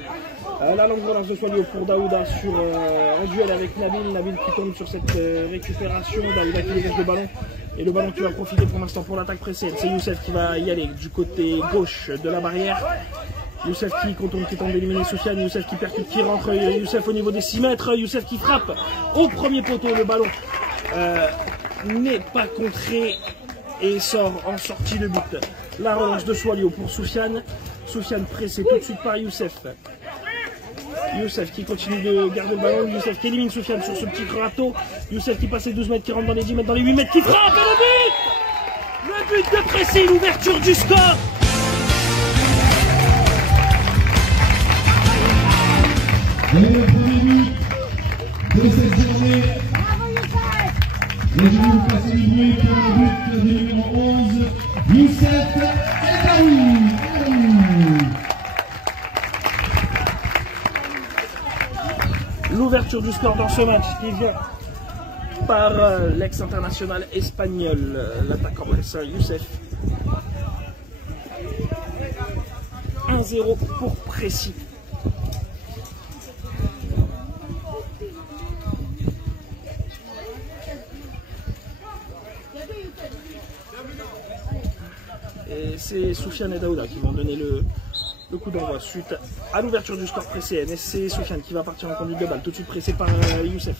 La longue relance de Swalio pour Daouda sur en duel avec Nabil. Nabil qui tombe sur cette récupération. Daouda qui dégage le ballon. Et le ballon qui va profiter pour l'instant pour l'attaque précédente. C'est Youssef qui va y aller du côté gauche de la barrière. Youssef qui contourne, qui tente d'éliminer Soufiane. Youssef qui percute, qui rentre. Youssef au niveau des 6 mètres. Youssef qui frappe au premier poteau. Le ballon n'est pas contré et sort en sortie de but. La relance de Swalio pour Soufiane. Soufiane pressé tout de suite par Youssef. Youssef qui continue de garder le ballon. Youssef qui élimine Soufiane sur ce petit râteau. Youssef qui passe les 12 mètres, qui rentre dans les 10 mètres, dans les 8 mètres, qui frappe et le but de Précy, l'ouverture du score. Et le premier but de cette journée. Les genoux passés du bruit pour le but du numéro 11, Youssef Edaoui. L'ouverture du score dans ce match qui vient par l'ex-international espagnol, l'attaquant bressan Youssef. 1-0 pour Précy. Et c'est Soufiane et Daouda qui vont donner le coup d'envoi suite à l'ouverture du score précédent. Et c'est Soufiane qui va partir en conduite de balle, tout de suite pressé par Youssef.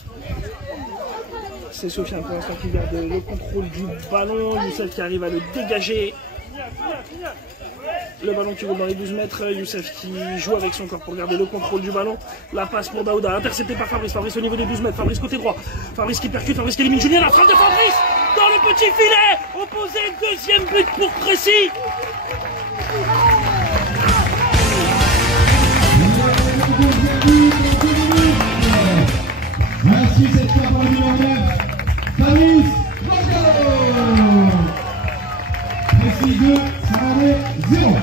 C'est Soufiane pour l'instant qui garde le contrôle du ballon. Youssef qui arrive à le dégager. Le ballon qui roule dans les 12 mètres. Youssef qui joue avec son corps pour garder le contrôle du ballon. La passe pour Daouda, intercepté par Fabrice. Fabrice au niveau des 12 mètres. Fabrice côté droit. Fabrice qui percute. Fabrice qui élimine Julien. La frappe de Fabrice dans le petit filet. Opposé, deuxième but pour Précy. Ainsi cette fois pour le numéro 9, Fabrice Marco. Précy 2, Saravé 0.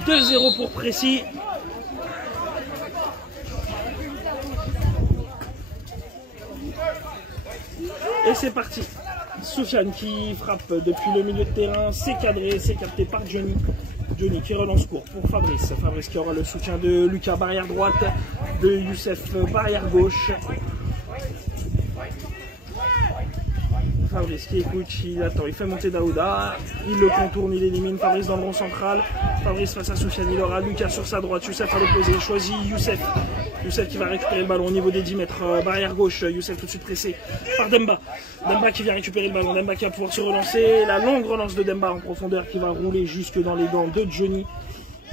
« 2-0 pour Précy. Et c'est parti. Soufiane qui frappe depuis le milieu de terrain, c'est cadré, c'est capté par Johnny. Johnny qui relance court pour Fabrice. Fabrice qui aura le soutien de Lucas, barrière droite, de Youssef, barrière gauche. Fabrice qui écoute, il attend, il fait monter Daouda, il le contourne, il élimine Fabrice dans le rond central. Fabrice face à Soufiane, il aura Lucas sur sa droite, Youssef à l'opposé, il choisit Youssef. Youssef qui va récupérer le ballon au niveau des 10 mètres, barrière gauche, Youssef tout de suite pressé par Demba. Demba qui vient récupérer le ballon, Demba qui va pouvoir se relancer, la longue relance de Demba en profondeur qui va rouler jusque dans les gants de Johnny.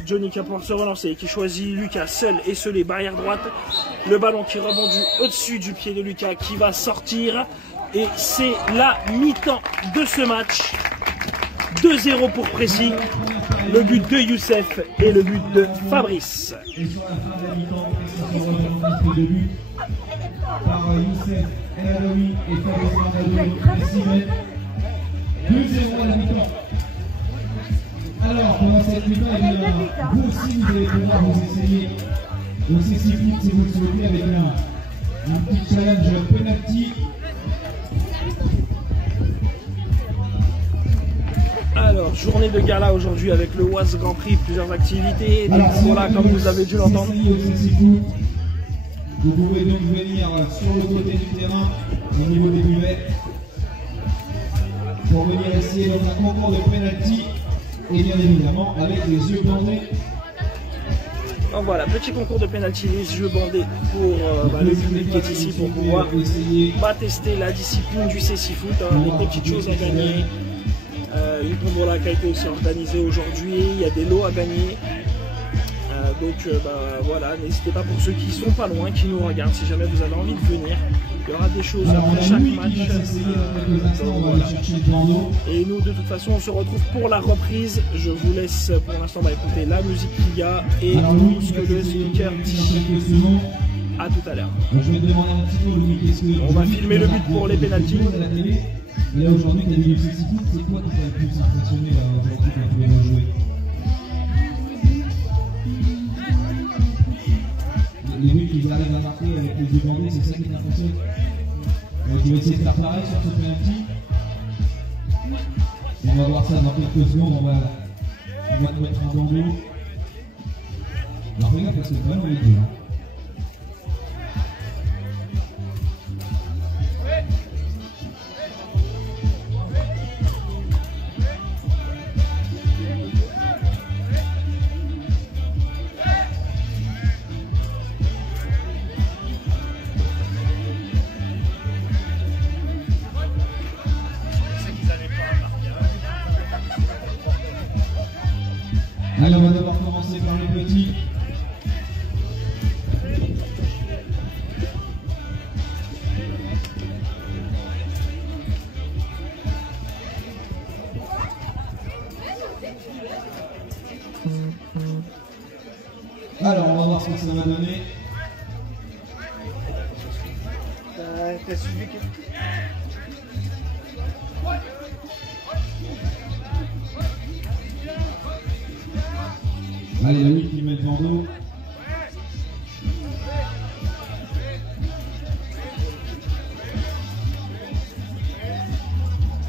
Johnny qui va pouvoir se relancer, qui choisit Lucas seul et scellé, barrière droite. Le ballon qui rebondit au-dessus du pied de Lucas qui va sortir. Et c'est la mi-temps de ce match. 2-0 pour Précy. Le but de Youssef et le but de Fabrice. Et sur la fin de la mi-temps, Précy se rejoint de but par Youssef Edaoui et Fabrice Marco. Précy mène 2-0 à la mi-temps. Alors, pendant cette mi-temps, vous aussi, vous allez pouvoir vous essayer au CC Foot si vous le souhaitez avec un petit challenge penalty. Alors, journée de gala aujourd'hui avec le Oise Grand Prix, plusieurs activités. Donc voilà, comme vous avez dû l'entendre. Vous pouvez donc venir sur le côté du terrain, au niveau des buvettes, pour venir essayer dans un concours de penalty. Et bien évidemment, avec les yeux bandés. Donc voilà, petit concours de penalty, les yeux bandés pour le public qui est ici pour pouvoir tester la discipline du CC Foot. Il y a des petites choses à gagner. Une tombola qui a été aussi organisée aujourd'hui, il y a des lots à gagner. Voilà, n'hésitez pas pour ceux qui sont pas loin, qui nous regardent, si jamais vous avez envie de venir. Il y aura des choses après chaque match. Voilà. Et nous, de toute façon, on se retrouve pour la reprise. Je vous laisse pour l'instant écouter la musique qu'il y a et tout ce que le speaker dit. A tout à l'heure. On va filmer le but pour les pénaltys. Et là aujourd'hui, tu as vu le CC Foot, c'est quoi qui t'a le plus impressionné aujourd'hui quand tu vas jouer? Les buts qu'ils arrivent à marquer avec les yeux bandés, c'est ça qui t'impressionne? Tu vas essayer de faire pareil sur ce penalty. On va voir ça dans quelques secondes, on va te mettre un bandeau. Alors regarde parce que quand même on est dur. Allez, on va devoir commencer par les petits. Alors, on va voir ce que ça va donner. T'as suivi que... Allez, la 8 qui met le bandeau.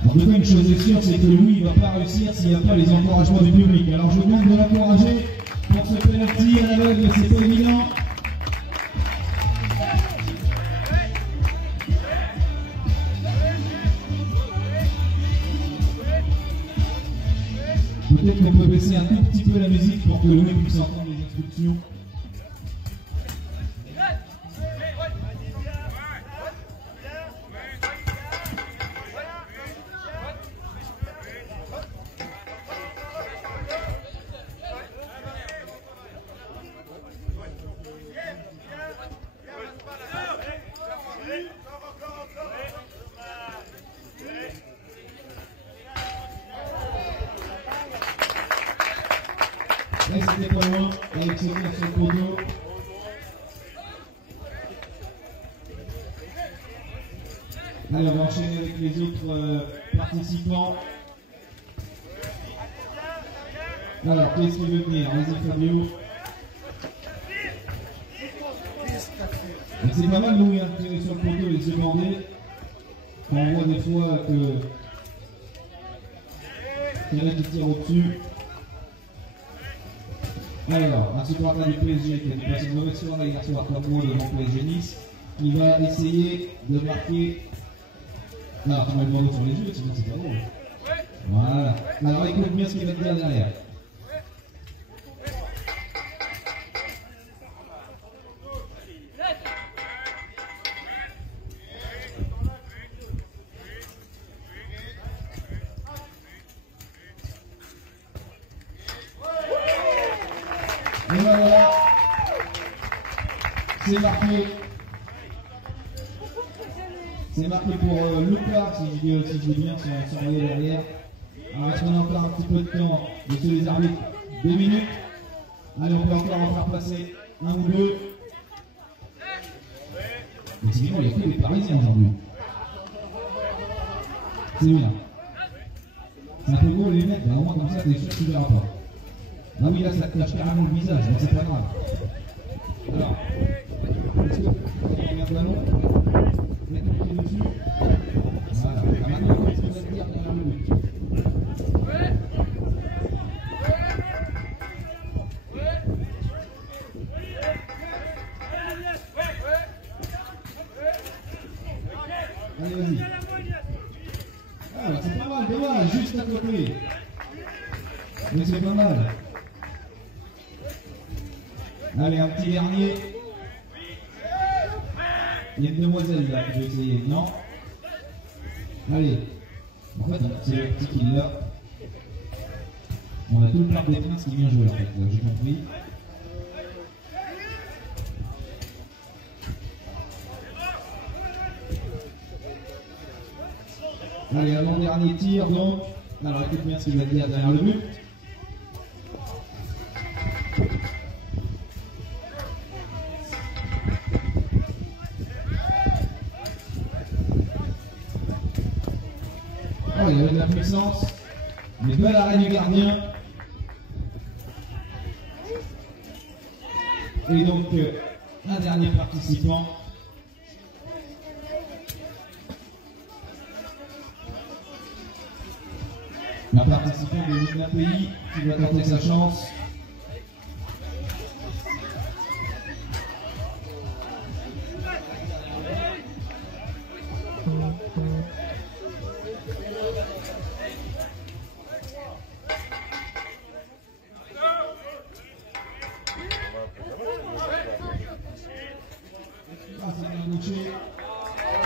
En tout cas, une chose est sûre, c'est que Louis ne va pas réussir s'il n'y a pas les encouragements du public. Alors, je vous demande de l'encourager pour ce penalty à l'aveugle, c'est pas évident. Peut-être qu'on peut baisser un tout petit peu la musique pour que Louis puisse entendre les instructions. Là, c'était pas loin, avec ce tir sur le poteau. Allez, on va enchaîner avec les autres participants. Alors, qui est-ce qui veut venir? Vas-y, Fabio. C'est pas mal, Louis, hein, de tirer sur le poteau et de se bander. On voit des fois que il y en a qui tirent au-dessus. Alors, un supporter du PSG qui a passé une mauvaise soirée hier soir comme moi devant PSG Nice, qui va essayer de marquer. Non, tu mets le bandeau sur les yeux, sinon c'est pas drôle. Voilà. Alors écoute bien ce qu'il va te dire derrière. Et voilà, c'est marqué. C'est marqué pour Luca, si je dis bien, son maillot derrière. Alors est-ce qu'on a encore un petit peu de temps, monsieur les arbitres? 2 minutes. Allez, on peut encore en faire passer un ou deux. Mais sinon, il n'y a que les Parisiens aujourd'hui. C'est bien. C'est un peu gros les mecs, mais au moins comme ça, t'es sûr que tu verras pas. Ah oui, là, ça te cache carrément le visage, mais c'est pas grave. Alors, est-ce que tu regardes le ballon? Mets ton pied dessus. Voilà. Ah, maintenant, qu'est-ce qu'on va te dire derrière le but? Allez, vas-y. Ah, c'est pas mal, dommage, juste à côté. Mais c'est pas mal. Allez, un petit dernier. Il y a une demoiselle là qui veut essayer. Non? Allez. En fait, c'est le petit qui l'a. On a tout le Parc des Princes qui vient jouer en fait, j'ai compris. Allez, avant-dernier tir donc. Alors écoute bien ce qu'il va dire derrière le but. Oh, il y avait de la puissance, mais bel arrêt du gardien. Et donc, un dernier participant. Un participant de l'Union pays qui doit tenter sa chance.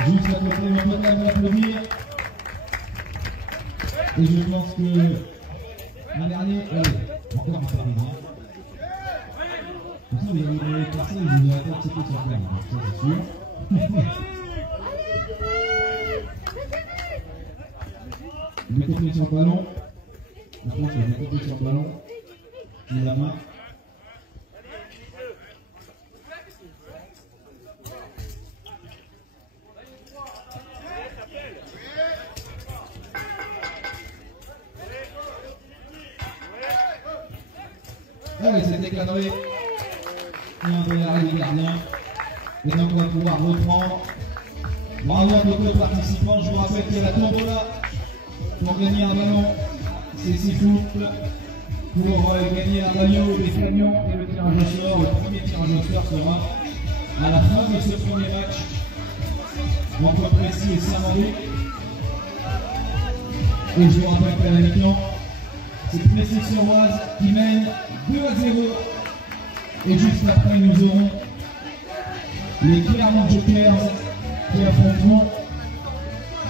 Juste à côté, on peut quand même l'applaudir. Et je pense que l'an dernier, allez, encore un peu moins. De toute façon, il y avait personne, ils n'auraient pas accepté sur terre, ça c'est sûr. Il est coupé sur le ballon. Par contre, il est coupé sur le ballon. Il a la main. Allez, c'était cadré. Et on va y arriver les gardiens. Et donc on va pouvoir reprendre. Bravo à tous les participants. Je vous rappelle qu'il y a la tombola pour gagner un ballon. C'est 6 foot. Pour gagner un maillot, des camions et le tirage au sort. Le premier tirage au sort sera à la fin de ce premier match entre Précy et Saint-Mandé. Et je vous rappelle qu'à la mi-temps, c'est Précy-sur-Oise qui mène 2-0. Et juste après, nous aurons les Clermont Jokers qui affronteront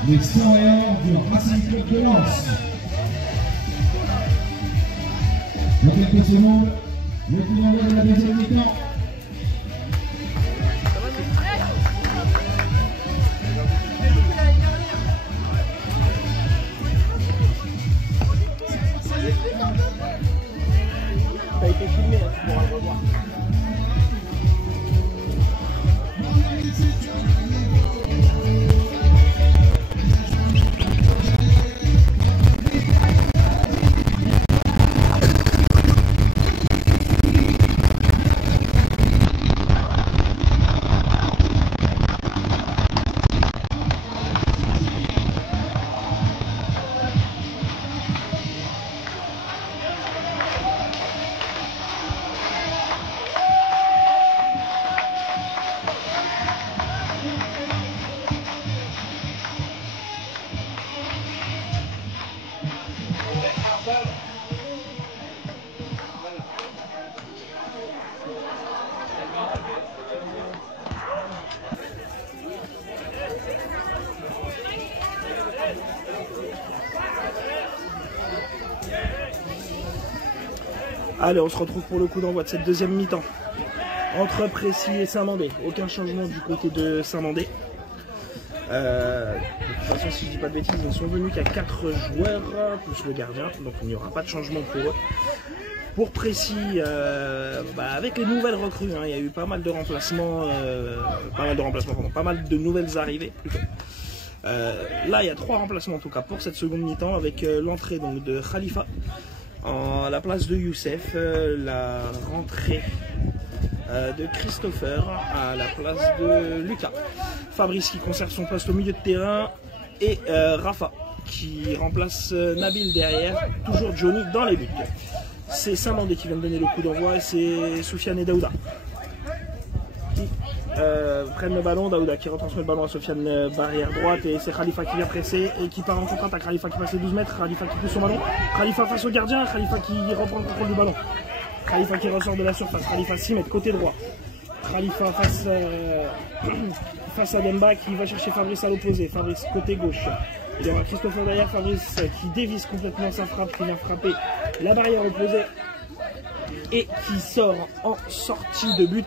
les 101 du Racing Club de Lens. Dans quelques secondes, le coup d'envoi de la deuxième mi-temps. Ça a été filmé, là, tu pourras le revoir. Allez, on se retrouve pour le coup d'envoi de cette deuxième mi-temps entre Précy et Saint-Mandé. Aucun changement du côté de Saint-Mandé. De toute façon, si je dis pas de bêtises, ils ne sont venus qu'à 4 joueurs plus le gardien, donc il n'y aura pas de changement pour eux. Pour Précy, avec les nouvelles recrues, il y a eu pas mal de remplacements, pas mal de nouvelles arrivées plutôt. Là, il y a 3 remplacements en tout cas pour cette seconde mi-temps, avec l'entrée donc de Khalifa à la place de Youssef, la rentrée de Christopher à la place de Lucas, Fabrice qui conserve son poste au milieu de terrain et Rafa qui remplace Nabil derrière, toujours Johnny dans les buts. C'est Saint-Mandé qui vient de donner le coup d'envoi et c'est Soufiane et Daouda qui prennent le ballon. Daouda qui retransmet le ballon à Soufiane, barrière droite, et c'est Khalifa qui vient presser et qui part en contre-attaque. Khalifa qui passe les 12 mètres, Khalifa qui pousse son ballon, Khalifa face au gardien, Khalifa qui reprend le contrôle du ballon, Khalifa qui ressort de la surface, Khalifa 6 mètres côté droit, Khalifa face à Demba qui va chercher Fabrice à l'opposé, Fabrice côté gauche. Il y aura Christopher derrière, Fabrice qui dévisse complètement sa frappe, qui vient frapper la barrière opposée et qui sort en sortie de but.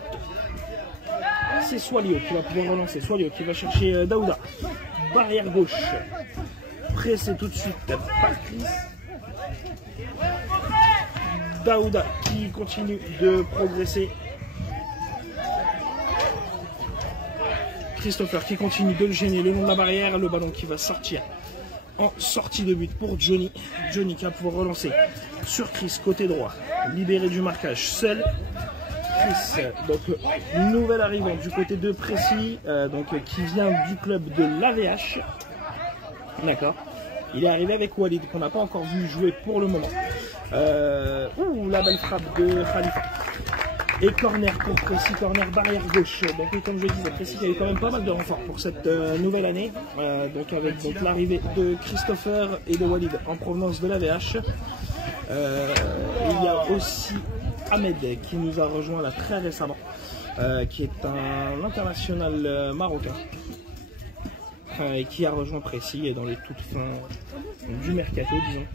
C'est Swalio qui va pouvoir relancer, Swalio qui va chercher Daouda, barrière gauche, pressé tout de suite par Chris. Daouda qui continue de progresser, Christopher qui continue de le gêner le long de la barrière, le ballon qui va sortir en sortie de but pour Johnny. Johnny qui va pouvoir relancer sur Chris côté droit, libéré du marquage seul. Chris, donc nouvelle arrivante du côté de Précy, qui vient du club de l'AVH. D'accord. Il est arrivé avec Walid, qu'on n'a pas encore vu jouer pour le moment. La belle frappe de Khalifa. Et corner pour Précy, corner barrière gauche. Donc comme je disais, Précy il y a eu quand même pas mal de renforts pour cette nouvelle année. Donc avec l'arrivée de Christopher et de Walid en provenance de la VH. Il y a aussi Ahmed qui nous a rejoint là très récemment, qui est un international marocain. Et qui a rejoint Précy dans les toutes fins du mercato, disons.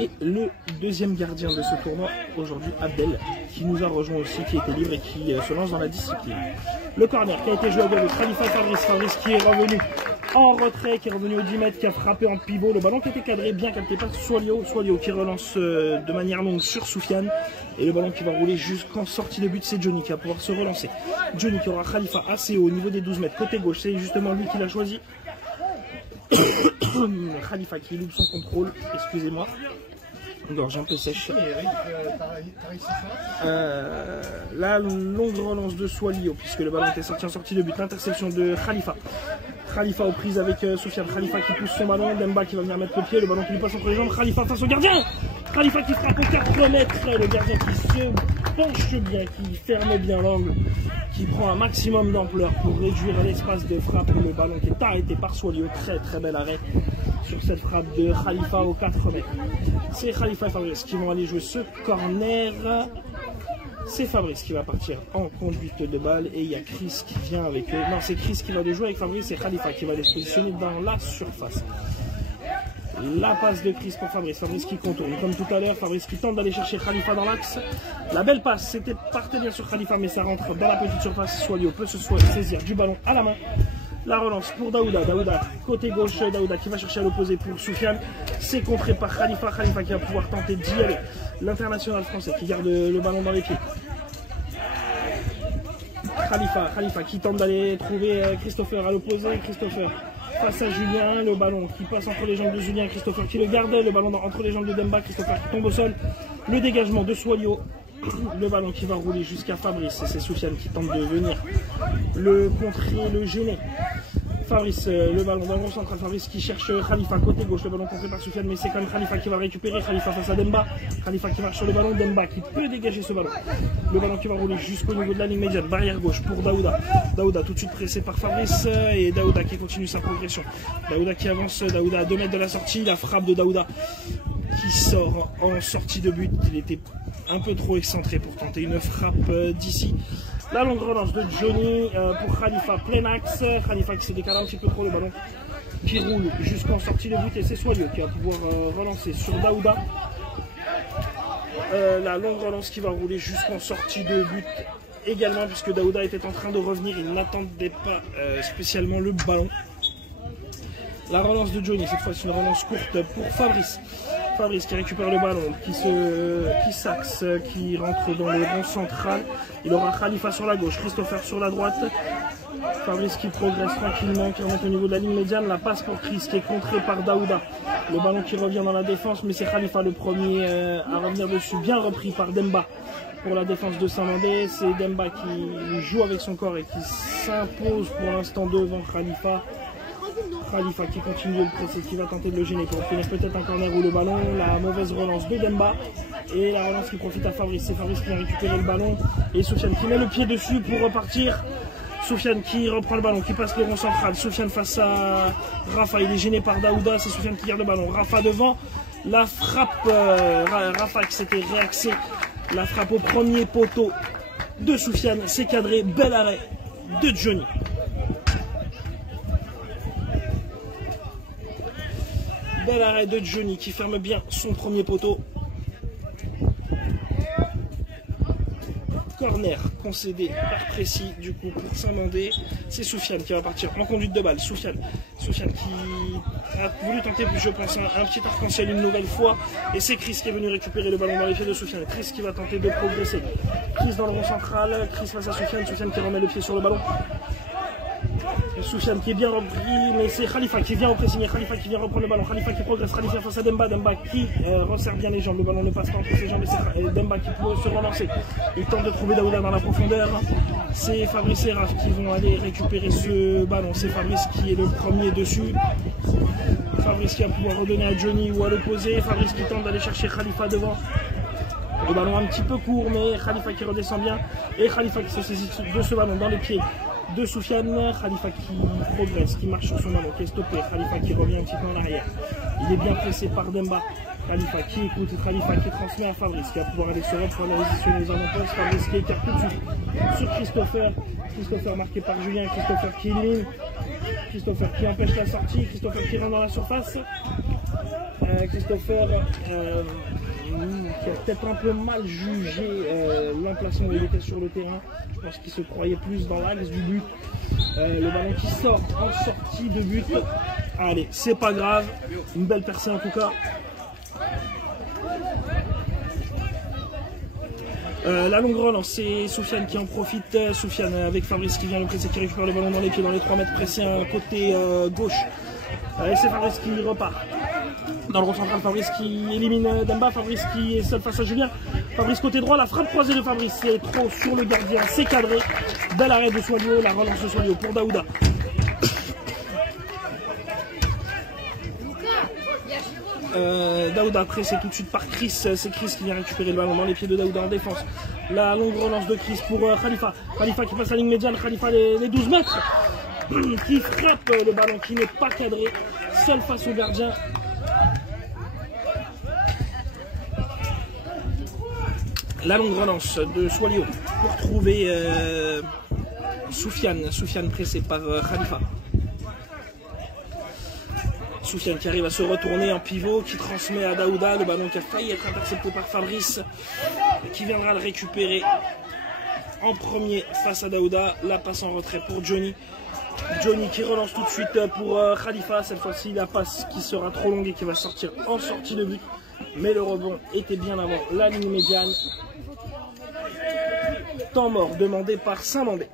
Et le deuxième gardien de ce tournoi aujourd'hui, Abdel, qui nous a rejoint aussi, qui était libre et qui se lance dans la discipline. Le corner qui a été joué avec Khalifa Fabrice, Fabrice qui est revenu en retrait, qui est revenu au 10 mètres, qui a frappé en pivot. Le ballon qui était cadré, bien capté par Swalio qui relance de manière longue sur Soufiane. Et le ballon qui va rouler jusqu'en sortie de but, c'est Johnny qui va pouvoir se relancer. Johnny qui aura Khalifa assez haut au niveau des 12 mètres, côté gauche, c'est justement lui qui l'a choisi. Khalifa qui loupe son contrôle, excusez-moi. Gorge un peu sèche. La longue relance de Swalio, puisque le ballon était sorti en sortie de but. L'interception de Khalifa. Khalifa aux prises avec Soufiane. Khalifa qui pousse son ballon. Demba qui va venir mettre le pied. Le ballon qui lui passe entre les jambes. Khalifa face au gardien. Khalifa qui frappe aux 4 mètres. Le gardien qui se penche bien, qui ferme bien l'angle, qui prend un maximum d'ampleur pour réduire l'espace de frappe. Le ballon qui est arrêté par Swalio. Très très bel arrêt sur cette frappe de Khalifa aux 4 mètres. C'est Khalifa et Fabrice qui vont aller jouer ce corner. C'est Fabrice qui va partir en conduite de balle et il y a Chris qui vient avec eux. Non, c'est Chris qui va le jouer avec Fabrice et Khalifa qui va les positionner dans la surface. La passe de Chris pour Fabrice. Fabrice qui contourne comme tout à l'heure. Fabrice qui tente d'aller chercher Khalifa dans l'axe. La belle passe, c'était partait bien sur Khalifa mais ça rentre dans la petite surface. Swalio peut se saisir du ballon à la main. La relance pour Daouda. Daouda, côté gauche, Daouda qui va chercher à l'opposé pour Soufiane. C'est contré par Khalifa. Khalifa qui va pouvoir tenter d'y aller. L'international français qui garde le ballon dans les pieds. Khalifa qui tente d'aller trouver Christopher à l'opposé. Christopher face à Julien. Le ballon qui passe entre les jambes de Julien. Christopher qui le garde. Le ballon entre les jambes de Demba. Christopher qui tombe au sol. Le dégagement de Swalio. Le ballon qui va rouler jusqu'à Fabrice. C'est Soufiane qui tente de venir le contrer, le gêner. Fabrice, le ballon dans le rond central. Fabrice qui cherche Khalifa côté gauche. Le ballon contré par Soufiane, mais c'est quand même Khalifa qui va récupérer. Khalifa face à Demba. Khalifa qui marche sur le ballon. Demba qui peut dégager ce ballon. Le ballon qui va rouler jusqu'au niveau de la ligne médiane. Barrière gauche pour Daouda. Daouda tout de suite pressé par Fabrice. Et Daouda qui continue sa progression. Daouda qui avance. Daouda à 2 mètres de la sortie. La frappe de Daouda qui sort en sortie de but. Il était un peu trop excentré pour tenter une frappe d'ici. La longue relance de Johnny pour Khalifa, plein axe. Khalifa qui se décale un petit peu trop, le ballon qui roule jusqu'en sortie de but. Et c'est Swalio qui va pouvoir relancer sur Daouda. La longue relance qui va rouler jusqu'en sortie de but également, puisque Daouda était en train de revenir. Il n'attendait pas spécialement le ballon. La relance de Johnny, cette fois c'est une relance courte pour Fabrice. Fabrice qui récupère le ballon, qui s'axe, qui rentre dans le rond central. Il aura Khalifa sur la gauche, Christopher sur la droite. Fabrice qui progresse tranquillement, qui remonte au niveau de la ligne médiane. La passe pour Chris qui est contrée par Daouda. Le ballon qui revient dans la défense, mais c'est Khalifa le premier à revenir dessus. Bien repris par Demba pour la défense de Saint-Mandé. C'est Demba qui joue avec son corps et qui s'impose pour l'instant devant Khalifa. Khalifa qui continue de le presser, qui va tenter de le gêner pour obtenir peut-être un corner ou le ballon. La mauvaise relance de Demba et la relance qui profite à Fabrice. C'est Fabrice qui a récupéré le ballon et Soufiane qui met le pied dessus pour repartir. Soufiane qui reprend le ballon, qui passe le rond central. Soufiane face à Rafa, il est gêné par Daouda. C'est Soufiane qui garde le ballon. Rafa devant. La frappe, Rafa qui s'était réaxé. La frappe au premier poteau de Soufiane. C'est cadré. Bel arrêt de Johnny. Bel arrêt de Johnny qui ferme bien son premier poteau. Corner concédé par Précy du coup pour Saint-Mandé. C'est Soufiane qui va partir en conduite de balle. Soufiane qui a voulu tenter, je pense, un petit arc-en-ciel une nouvelle fois. Et c'est Chris qui est venu récupérer le ballon dans les pieds de Soufiane. Chris qui va tenter de progresser. Chris dans le rond central. Chris face à Soufiane. Soufiane qui remet le pied sur le ballon. Soufiane qui est bien repris, mais c'est Khalifa qui vient au pressing, Khalifa qui vient reprendre le ballon, Khalifa qui progresse, Khalifa face à Demba, Demba qui resserre bien les jambes, le ballon ne passe pas entre ses jambes et c'est Demba qui peut se relancer. Il tente de trouver Daouda dans la profondeur, C'est Fabrice et Raph qui vont aller récupérer ce ballon. C'est Fabrice qui est le premier dessus. Fabrice qui va pouvoir redonner à Johnny ou à l'opposé. Fabrice qui tente d'aller chercher Khalifa devant. Le ballon un petit peu court, mais Khalifa qui redescend bien. Et Khalifa qui se saisit de ce ballon dans les pieds de Soufiane. Khalifa qui progresse, qui marche sur son ballon, qui est stoppé. Khalifa qui revient un petit peu en arrière. Il est bien pressé par Demba. Khalifa qui écoute, Khalifa qui transmet à Fabrice, qui va pouvoir aller se repositionner les avant-postes. Fabrice qui écarte tout de suite sur Christopher. Christopher marqué par Julien. Christopher qui élimine. Christopher qui empêche la sortie. Christopher qui rentre dans la surface. Christopher qui a peut-être un peu mal jugé l'emplacement où il était sur le terrain. Je pense qu'il se croyait plus dans l'axe du but. Le ballon qui sort en sortie de but. Allez, c'est pas grave. Une belle percée en tout cas. La longue relance, c'est Soufiane qui en profite. Soufiane avec Fabrice qui vient le presser, qui récupère le ballon dans les pieds, dans les 3 mètres pressés, côté gauche. Et c'est Fabrice qui repart. Dans le rond central, Fabrice qui élimine Demba. Fabrice qui est seul face à Julien. Fabrice côté droit, la frappe croisée de Fabrice, c'est trop sur le gardien, c'est cadré. Bel arrêt de Swalio, la relance de Swalio pour Daouda. Daouda pressé tout de suite par Chris, c'est Chris qui vient récupérer le ballon dans les pieds de Daouda en défense. La longue relance de Chris pour Khalifa. Khalifa qui passe à la ligne médiane, Khalifa les 12 mètres qui frappe le ballon qui n'est pas cadré, seul face au gardien. La longue relance de Swalio pour trouver Soufiane pressé par Khalifa. Soufiane qui arrive à se retourner en pivot, qui transmet à Daouda, le ballon qui a failli être intercepté par Fabrice, qui viendra le récupérer en premier face à Daouda. La passe en retrait pour Johnny. Johnny qui relance tout de suite pour Khalifa. Cette fois-ci, la passe qui sera trop longue et qui va sortir en sortie de but. Mais le rebond était bien avant la ligne médiane. Temps mort demandé par Saint-Mandé.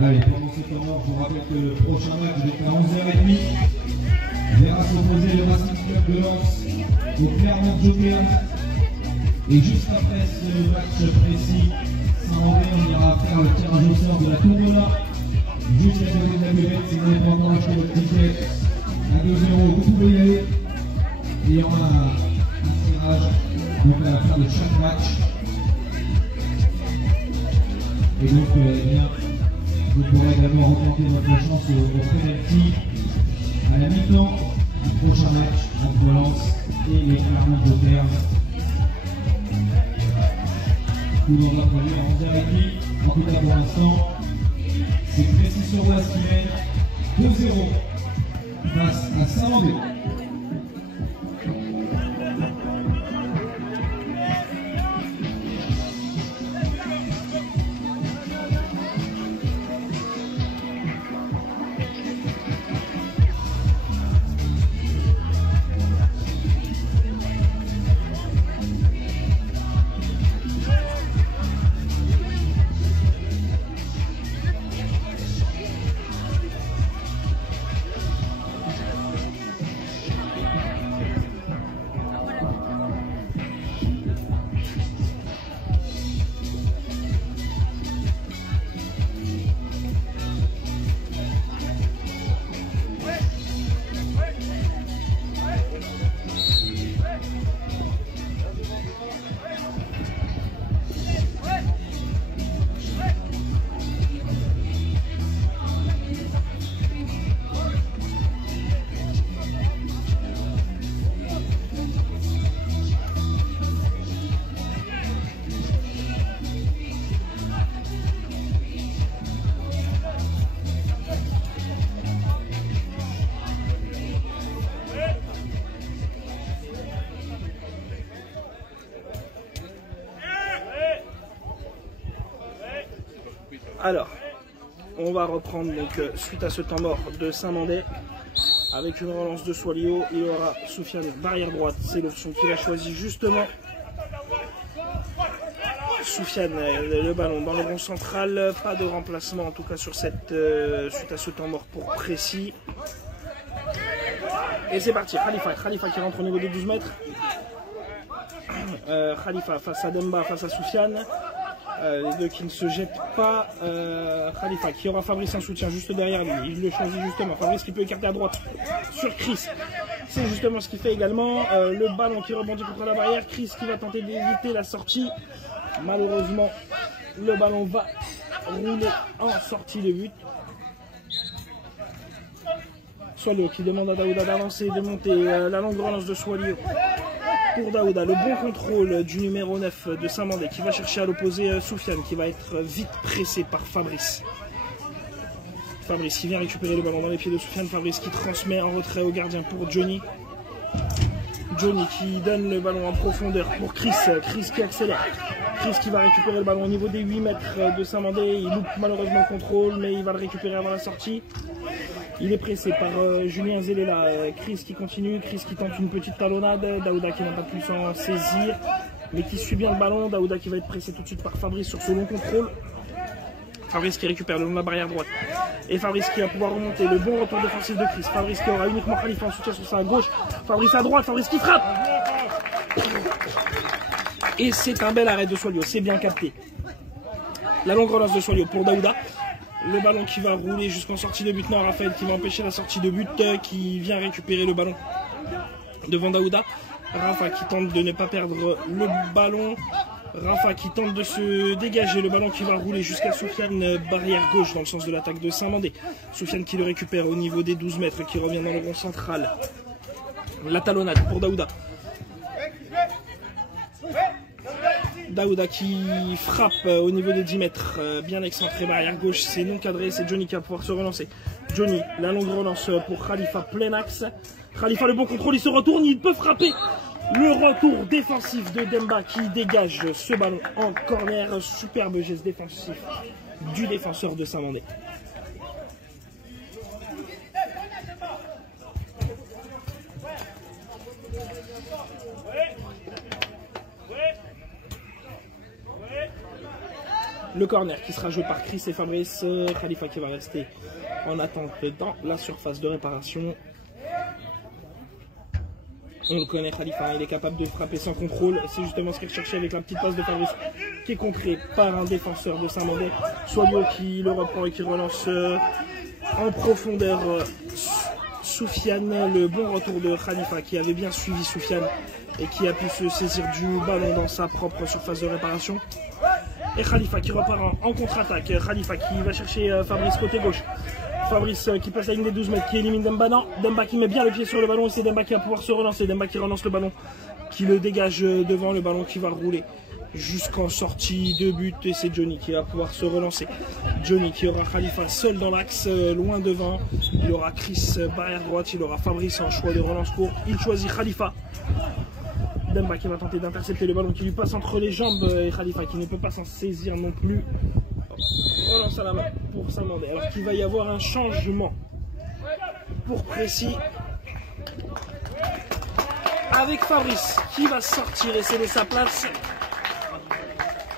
Allez, pendant ce temps, je vous rappelle que le prochain match est à 11h30. Verra s'opposer le Racing Club de Lens au Clermont Joker. Et juste après ce match précis, Saint-Mandé, on ira faire le tirage au sort de la Tombola. Juste à côté de la buvette, si vous n'avez pas encore acheté votre ticket à 2 €, vous pouvez y aller. Et il y aura un tirage donc à la fin de chaque match. Et donc, eh bien, vous pourrez d'abord retenter votre chance au penalty à la mi-temps du prochain match entre Lens et les Clermont Joker. Coup d'envoi prévu à 11h30. En tout cas pour l'instant, c'est Crécy-sur-Oise qui mène 2-0 face à Saint-Mandé. Alors, on va reprendre donc suite à ce temps mort de Saint-Mandé avec une relance de Swalio. Il y aura Soufiane barrière droite, c'est l'option qu'il a choisi justement. Soufiane, le ballon dans le rond central, pas de remplacement en tout cas sur cette suite à ce temps mort pour Précis. Et c'est parti, Khalifa qui rentre au niveau des 12 mètres. Khalifa face à Demba, face à Soufiane. Les deux qui ne se jettent pas. Khalifa qui aura Fabrice en soutien juste derrière lui. Il le choisit justement. Fabrice qui peut écarter à droite sur Chris. C'est justement ce qu'il fait également. Le ballon qui rebondit contre la barrière. Chris qui va tenter d'éviter la sortie. Malheureusement, le ballon va rouler en sortie de but. Swalio qui demande à Daouda d'avancer, de monter. La longue relance de Swalio pour Daouda. Le bon contrôle du numéro 9 de Saint-Mandé qui va chercher à l'opposé Soufiane qui va être vite pressé par Fabrice. Fabrice qui vient récupérer le ballon dans les pieds de Soufiane. Fabrice qui transmet en retrait au gardien pour Johnny. Johnny qui donne le ballon en profondeur pour Chris. Chris qui accélère. Chris qui va récupérer le ballon au niveau des 8 mètres de Saint-Mandé. Il loupe malheureusement le contrôle, mais il va le récupérer avant la sortie. Il est pressé par Julien Zelela. Chris qui continue. Chris qui tente une petite talonnade. Daouda qui n'a pas pu s'en saisir, mais qui suit bien le ballon. Daouda qui va être pressé tout de suite par Fabrice sur ce long contrôle. Fabrice qui récupère le long de la barrière droite. Et Fabrice qui va pouvoir remonter. Le bon retour défensif de Chris. Fabrice qui aura uniquement Khalifa en soutien sur sa gauche. Fabrice à droite. Fabrice qui frappe. Et c'est un bel arrêt de Swalio. C'est bien capté. La longue relance de Swalio pour Daouda. Le ballon qui va rouler jusqu'en sortie de but. Non, Raphaël qui va empêcher la sortie de but. Qui vient récupérer le ballon devant Daouda. Rafa qui tente de ne pas perdre le ballon. Rafa qui tente de se dégager, le ballon qui va rouler jusqu'à Soufiane, barrière gauche dans le sens de l'attaque de Saint-Mandé. Soufiane qui le récupère au niveau des 12 mètres, qui revient dans le rond central. La talonnade pour Daouda. Daouda qui frappe au niveau des 10 mètres, bien excentré, barrière gauche, c'est non cadré, c'est Johnny qui va pouvoir se relancer. Johnny, la longue relance pour Khalifa, plein axe. Khalifa, le bon contrôle, il se retourne, il peut frapper. Le retour défensif de Demba qui dégage ce ballon en corner. Superbe geste défensif du défenseur de Saint-Mandé. Le corner qui sera joué par Chris et Fabrice. Khalifa qui va rester en attente dans la surface de réparation. On le connaît, Khalifa, il est capable de frapper sans contrôle. C'est justement ce qu'il recherchait avec la petite passe de Fabrice qui est contrée par un défenseur de Saint-Mandé. Swalio qui le reprend et qui relance en profondeur Soufiane. Le bon retour de Khalifa qui avait bien suivi Soufiane et qui a pu se saisir du ballon dans sa propre surface de réparation. Et Khalifa qui repart en contre-attaque. Khalifa qui va chercher Fabrice côté gauche. Fabrice qui passe la ligne des 12 mètres, qui élimine Demba. Non, Demba qui met bien le pied sur le ballon et c'est Demba qui va pouvoir se relancer. Demba qui relance le ballon, qui le dégage devant, le ballon qui va rouler jusqu'en sortie de but. Et c'est Johnny qui va pouvoir se relancer. Johnny qui aura Khalifa seul dans l'axe, loin devant. Il aura Chris barrière droite, il aura Fabrice en choix de relance court. Il choisit Khalifa. Demba qui va tenter d'intercepter le ballon qui lui passe entre les jambes. Et Khalifa qui ne peut pas s'en saisir non plus. Relance à la main pour Saint-Mandé. Alors qu'il va y avoir un changement pour Précis avec Fabrice qui va sortir et céder sa place.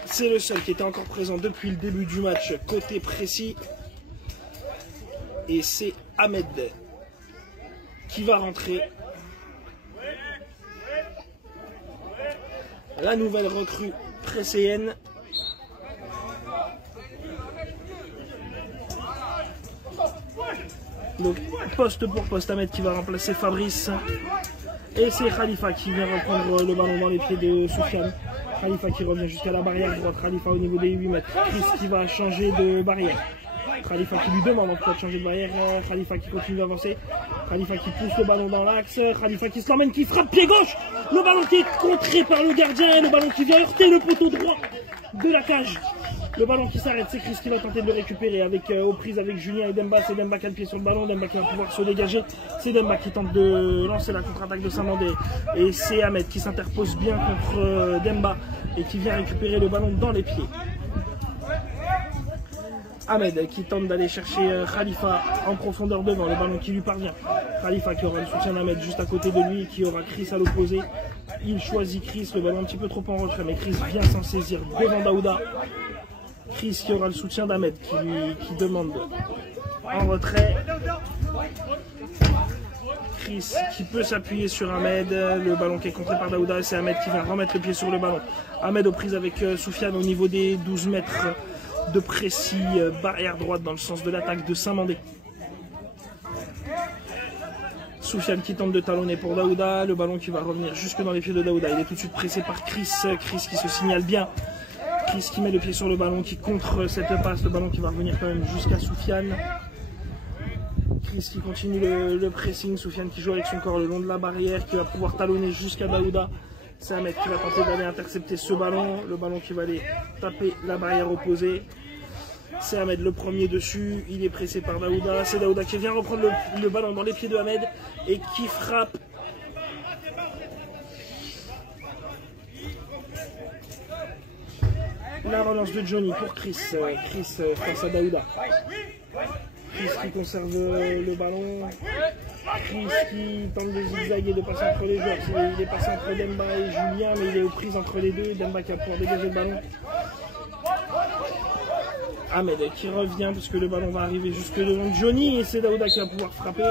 C'est le seul qui était encore présent depuis le début du match côté Précis. Et c'est Ahmed qui va rentrer. La nouvelle recrue précéenne. Donc poste pour poste, Ahmed qui va remplacer Fabrice. Et c'est Khalifa qui vient reprendre le ballon dans les pieds de Soufiane. Khalifa qui revient jusqu'à la barrière droite. Khalifa au niveau des 8 mètres. Chris qui va changer de barrière. Khalifa qui lui demande en tout cas de changer de barrière. Khalifa qui continue d'avancer. Khalifa qui pousse le ballon dans l'axe. Khalifa qui se l'emmène, qui frappe pied gauche. Le ballon qui est contré par le gardien. Et le ballon qui vient heurter le poteau droit de la cage. Le ballon qui s'arrête, c'est Chris qui va tenter de le récupérer avec, aux prises avec Julien et Demba. C'est Demba qui a le pied sur le ballon, Demba qui va pouvoir se dégager. C'est Demba qui tente de lancer la contre-attaque de Saint-Mandé. Et c'est Ahmed qui s'interpose bien contre Demba et qui vient récupérer le ballon dans les pieds. Ahmed qui tente d'aller chercher Khalifa en profondeur devant, le ballon qui lui parvient. Khalifa qui aura le soutien d'Ahmed juste à côté de lui, qui aura Chris à l'opposé. Il choisit Chris, le ballon un petit peu trop en retrait, mais Chris vient s'en saisir devant Daouda. Chris qui aura le soutien d'Ahmed qui demande en retrait. Chris qui peut s'appuyer sur Ahmed. Le ballon qui est contré par Daouda et c'est Ahmed qui va remettre le pied sur le ballon. Ahmed aux prises avec Soufiane au niveau des 12 mètres de précis. Barrière droite dans le sens de l'attaque de Saint-Mandé. Soufiane qui tente de talonner pour Daouda. Le ballon qui va revenir jusque dans les pieds de Daouda. Il est tout de suite pressé par Chris. Chris qui se signale bien. Chris qui met le pied sur le ballon, qui contre cette passe. Le ballon qui va revenir quand même jusqu'à Soufiane. Chris qui continue le pressing. Soufiane qui joue avec son corps le long de la barrière. Qui va pouvoir talonner jusqu'à Daouda. C'est Ahmed qui va tenter d'aller intercepter ce ballon. Le ballon qui va aller taper la barrière opposée. C'est Ahmed le premier dessus, il est pressé par Daouda. C'est Daouda qui vient reprendre le ballon dans les pieds de Ahmed et qui frappe. La relance de Johnny pour Chris. Chris face à Daouda. Chris qui conserve le ballon. Chris qui tente de zigzaguer, de passer entre les joueurs. Il est passé entre Demba et Julien, mais il est aux prises entre les deux. Demba qui va pouvoir dégager le ballon. Ahmed qui revient parce que le ballon va arriver jusque devant Johnny et c'est Daouda qui va pouvoir frapper.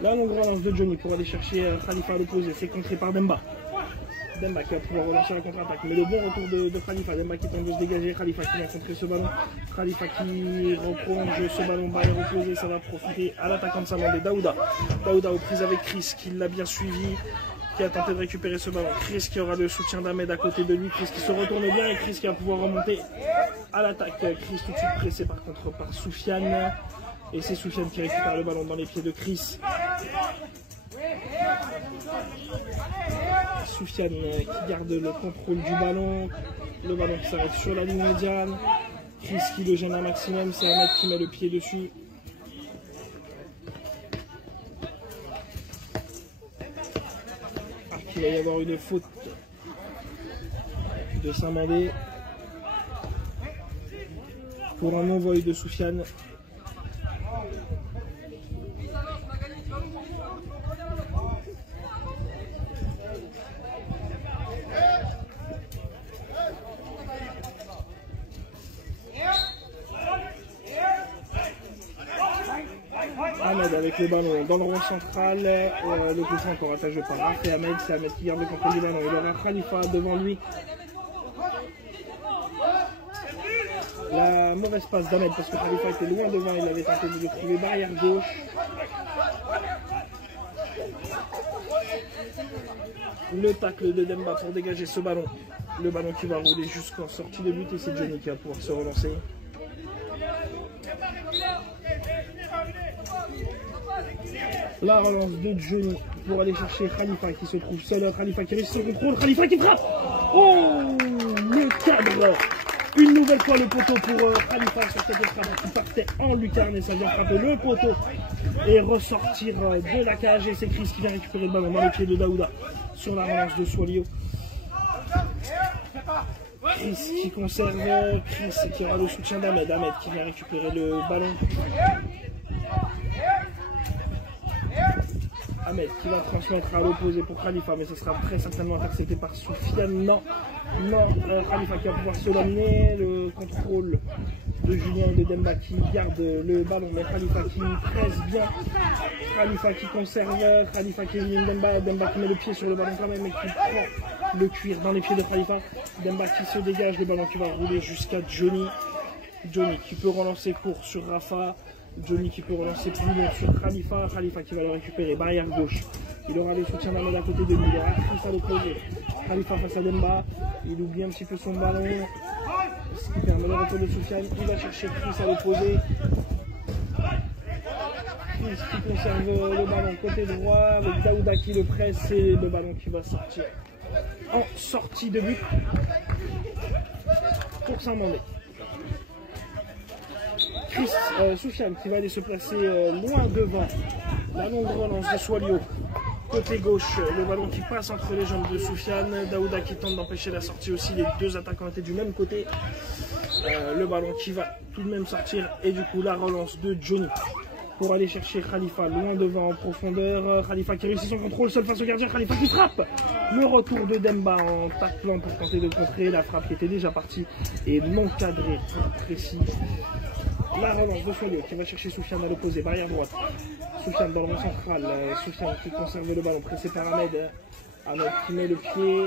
La longue relance de Johnny pour aller chercher Khalifa à l'opposé, c'est contré par Demba. Demba qui va pouvoir relancer la contre-attaque, mais le bon retour de Khalifa. Demba qui tente de se dégager, Khalifa qui vient contrer ce ballon. Khalifa qui reprolonge ce ballon, barrière opposée, ça va profiter à l'attaquant de Saint-Mandé, Daouda. Daouda aux prises avec Chris qui l'a bien suivi, qui a tenté de récupérer ce ballon. Chris qui aura le soutien d'Ahmed à côté de lui, Chris qui se retourne bien et Chris qui va pouvoir remonter à l'attaque. Chris tout de suite pressé par contre par Soufiane. Et c'est Soufiane qui récupère le ballon dans les pieds de Chris. Soufiane qui garde le contrôle du ballon. Le ballon qui s'arrête sur la ligne médiane. Chris qui le gêne un maximum. C'est Ahmed qui met le pied dessus. Il va y avoir une faute de Saint-Mandé pour un envoi de Soufiane. Ahmed avec le ballon dans le rond central, le coup franc encore attaché par Raph et Ahmed, c'est Ahmed qui garde le contrôle du ballon, il aura Khalifa devant lui. La mauvaise passe d'Ahmed parce que Khalifa était loin devant, il avait tenté de le trouver barrière gauche. Le tacle de Demba pour dégager ce ballon, le ballon qui va rouler jusqu'en sortie de but et c'est Johnny qui va pouvoir se relancer. La relance de Johnny pour aller chercher Khalifa qui se trouve seul. Khalifa qui réussit son contrôle. Khalifa qui frappe. Oh, le cadre. Une nouvelle fois le poteau pour Khalifa sur cette frappe qui partait en lucarne et ça vient frapper le poteau et ressortir de la cage. Et c'est Chris qui vient récupérer le ballon dans les pieds de Daouda sur la relance de Swalio. Chris qui conserve. Chris qui aura le soutien d'Ahmed. Ahmed qui vient récupérer le ballon. Ahmed qui va transmettre à l'opposé pour Khalifa, mais ce sera très certainement intercepté par Soufiane. Non, Khalifa qui va pouvoir se l'amener. Le contrôle de Julien et de Demba qui garde le ballon, mais Khalifa qui presse bien. Khalifa qui conserve, Khalifa qui élimine Demba. Demba qui met le pied sur le ballon quand même et qui prend le cuir dans les pieds de Khalifa. Demba qui se dégage, le ballon qui va rouler jusqu'à Johnny. Johnny qui peut relancer court sur Rafa. Johnny qui peut relancer plus long sur Khalifa. Khalifa qui va le récupérer, barrière gauche. Il aura le soutien d'Ahmed à côté de lui. Il aura Chris à l'opposé. Khalifa face à Demba. Il oublie un petit peu son ballon. Ce qui permet le retour de Soufiane. Il va chercher Chris à l'opposé. Chris qui conserve le ballon côté droit avec Daouda qui le presse et le ballon qui va sortir en sortie de but pour Saint-Mandé. Soufiane qui va aller se placer loin devant. La longue relance de Swalio. Côté gauche, le ballon qui passe entre les jambes de Soufiane. Daouda qui tente d'empêcher la sortie aussi. Les deux attaquants étaient du même côté. Le ballon qui va tout de même sortir. Et du coup, la relance de Johnny. pour aller chercher Khalifa loin devant en profondeur. Khalifa qui réussit son contrôle, seul face au gardien. Khalifa qui frappe. Le retour de Demba en taclant pour tenter de contrer la frappe qui était déjà partie et non cadrée, précis. La relance de Soyo qui va chercher Soufiane à l'opposé, barrière droite. Soufiane dans le rond central. Soufiane qui conserve le ballon, pressé par Ahmed. Ahmed qui met le pied.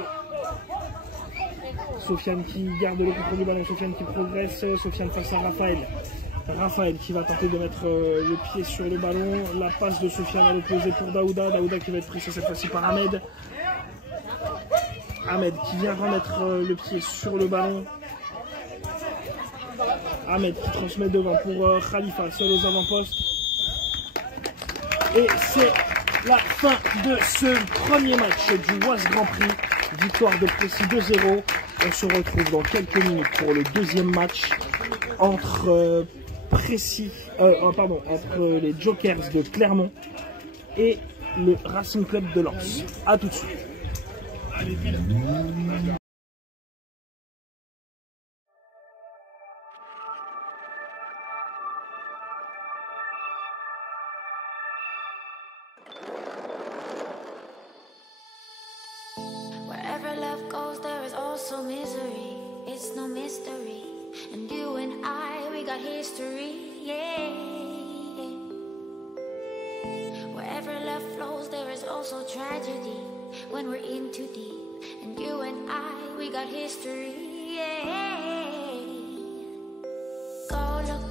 Soufiane qui garde le contrôle du ballon. Soufiane qui progresse. Soufiane face à Raphaël. Raphaël qui va tenter de mettre le pied sur le ballon. La passe de Soufiane à l'opposé pour Daouda. Daouda qui va être pressé cette fois-ci par Ahmed. Ahmed qui vient remettre le pied sur le ballon. Ahmed qui transmet devant pour Khalifa, seul aux avant-postes. Et c'est la fin de ce premier match du WAS Grand Prix. Victoire de Précis 2-0. On se retrouve dans quelques minutes pour le deuxième match entre entre les Jokers de Clermont et le Racing Club de Lens. A tout de suite. Wherever love goes, there is also misery. It's no mystery. And you and I, we got history, yeah. Wherever love flows, there is also tragedy. When we're in too deep. And you and I, we got history, yeah. Go look